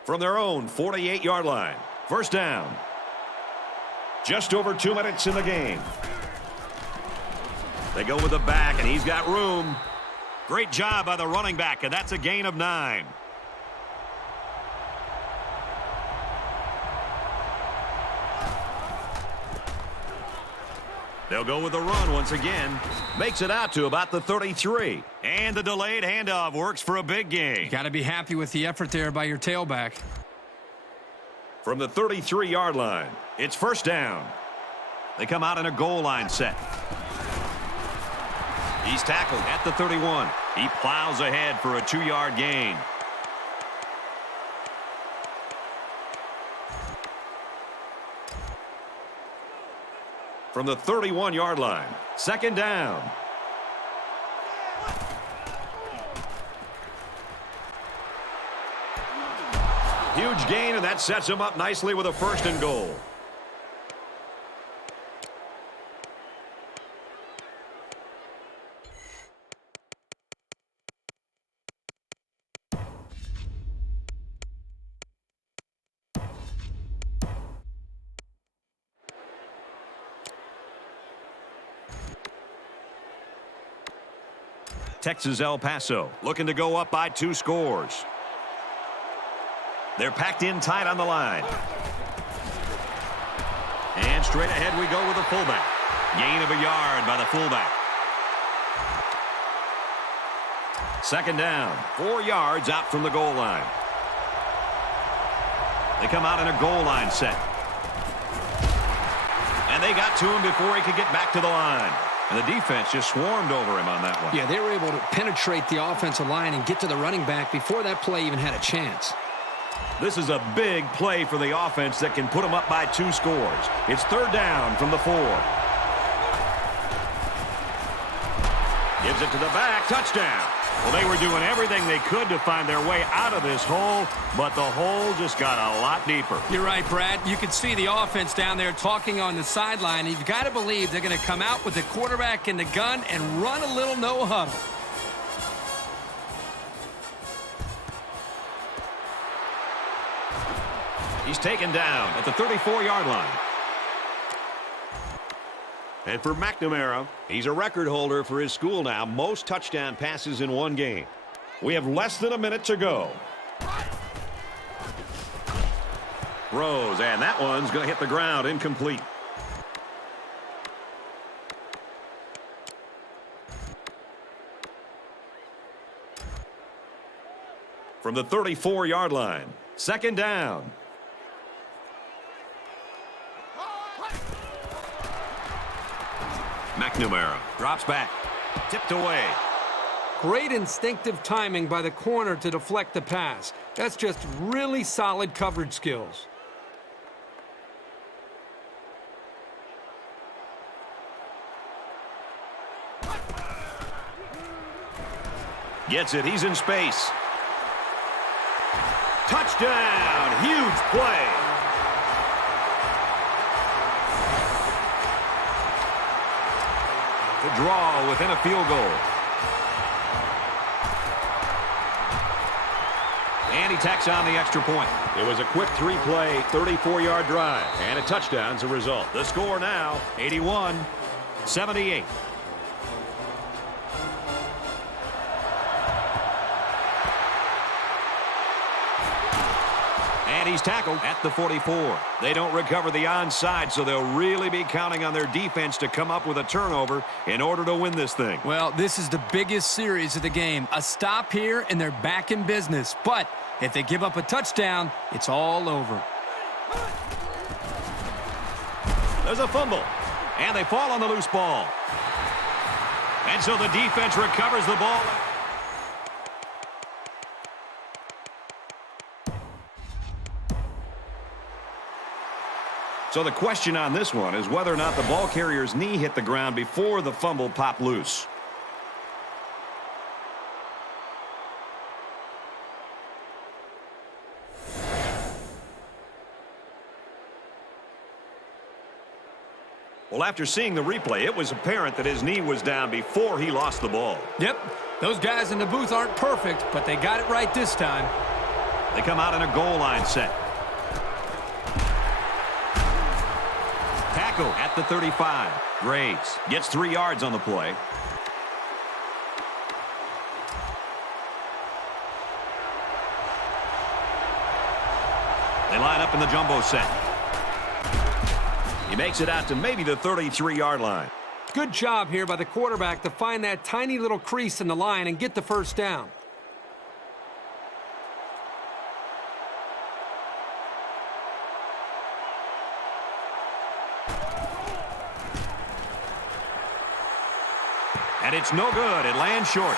From their own 48-yard line. First down. Just over 2 minutes in the game. They go with the back, and he's got room. Great job by the running back, and that's a gain of 9. They'll go with the run once again. Makes it out to about the 33. And the delayed handoff works for a big gain. Got to be happy with the effort there by your tailback. From the 33-yard line, it's first down. They come out in a goal line set. He's tackled at the 31. He plows ahead for a 2-yard gain. From the 31-yard line, second down. Huge gain, and that sets him up nicely with a 1st and goal. Texas El Paso looking to go up by 2 scores. They're packed in tight on the line. And straight ahead we go with the fullback. Gain of a yard by the fullback. Second down, 4 yards out from the goal line. They come out in a goal line set. And they got to him before he could get back to the line. And the defense just swarmed over him on that one. Yeah, they were able to penetrate the offensive line and get to the running back before that play even had a chance. This is a big play for the offense that can put them up by 2 scores. It's third down from the 4. Gives it to the back. Touchdown. Well, they were doing everything they could to find their way out of this hole, but the hole just got a lot deeper. You're right, Brad. You can see the offense down there talking on the sideline. You've got to believe they're going to come out with the quarterback in the gun and run a little no huddle. He's taken down at the 34-yard line. And for McNamara, he's a record holder for his school now. Most touchdown passes in one game. We have less than a minute to go. Throws, and that one's going to hit the ground incomplete. From the 34-yard line, second down. McNamara drops back, tipped away. Great instinctive timing by the corner to deflect the pass. That's just really solid coverage skills. Gets it. He's in space. Touchdown. Huge play. To draw within a field goal. And he tacks on the extra point. It was a quick 3-play, 34-yard drive, and a touchdown's a result. The score now, 81-78. And he's tackled at the 44. They don't recover the onside, so they'll really be counting on their defense to come up with a turnover in order to win this thing. Well, this is the biggest series of the game. A stop here, and they're back in business. But if they give up a touchdown, it's all over. There's a fumble. And they fall on the loose ball. And so the defense recovers the ball. So the question on this one is whether or not the ball carrier's knee hit the ground before the fumble popped loose. Well, after seeing the replay, it was apparent that his knee was down before he lost the ball. Yep, those guys in the booth aren't perfect, but they got it right this time. They come out in a goal line set. Tackle at the 35. Graves gets 3 yards on the play. They line up in the jumbo set. He makes it out to maybe the 33-yard line. Good job here by the quarterback to find that tiny little crease in the line and get the first down. And it's no good. It lands short.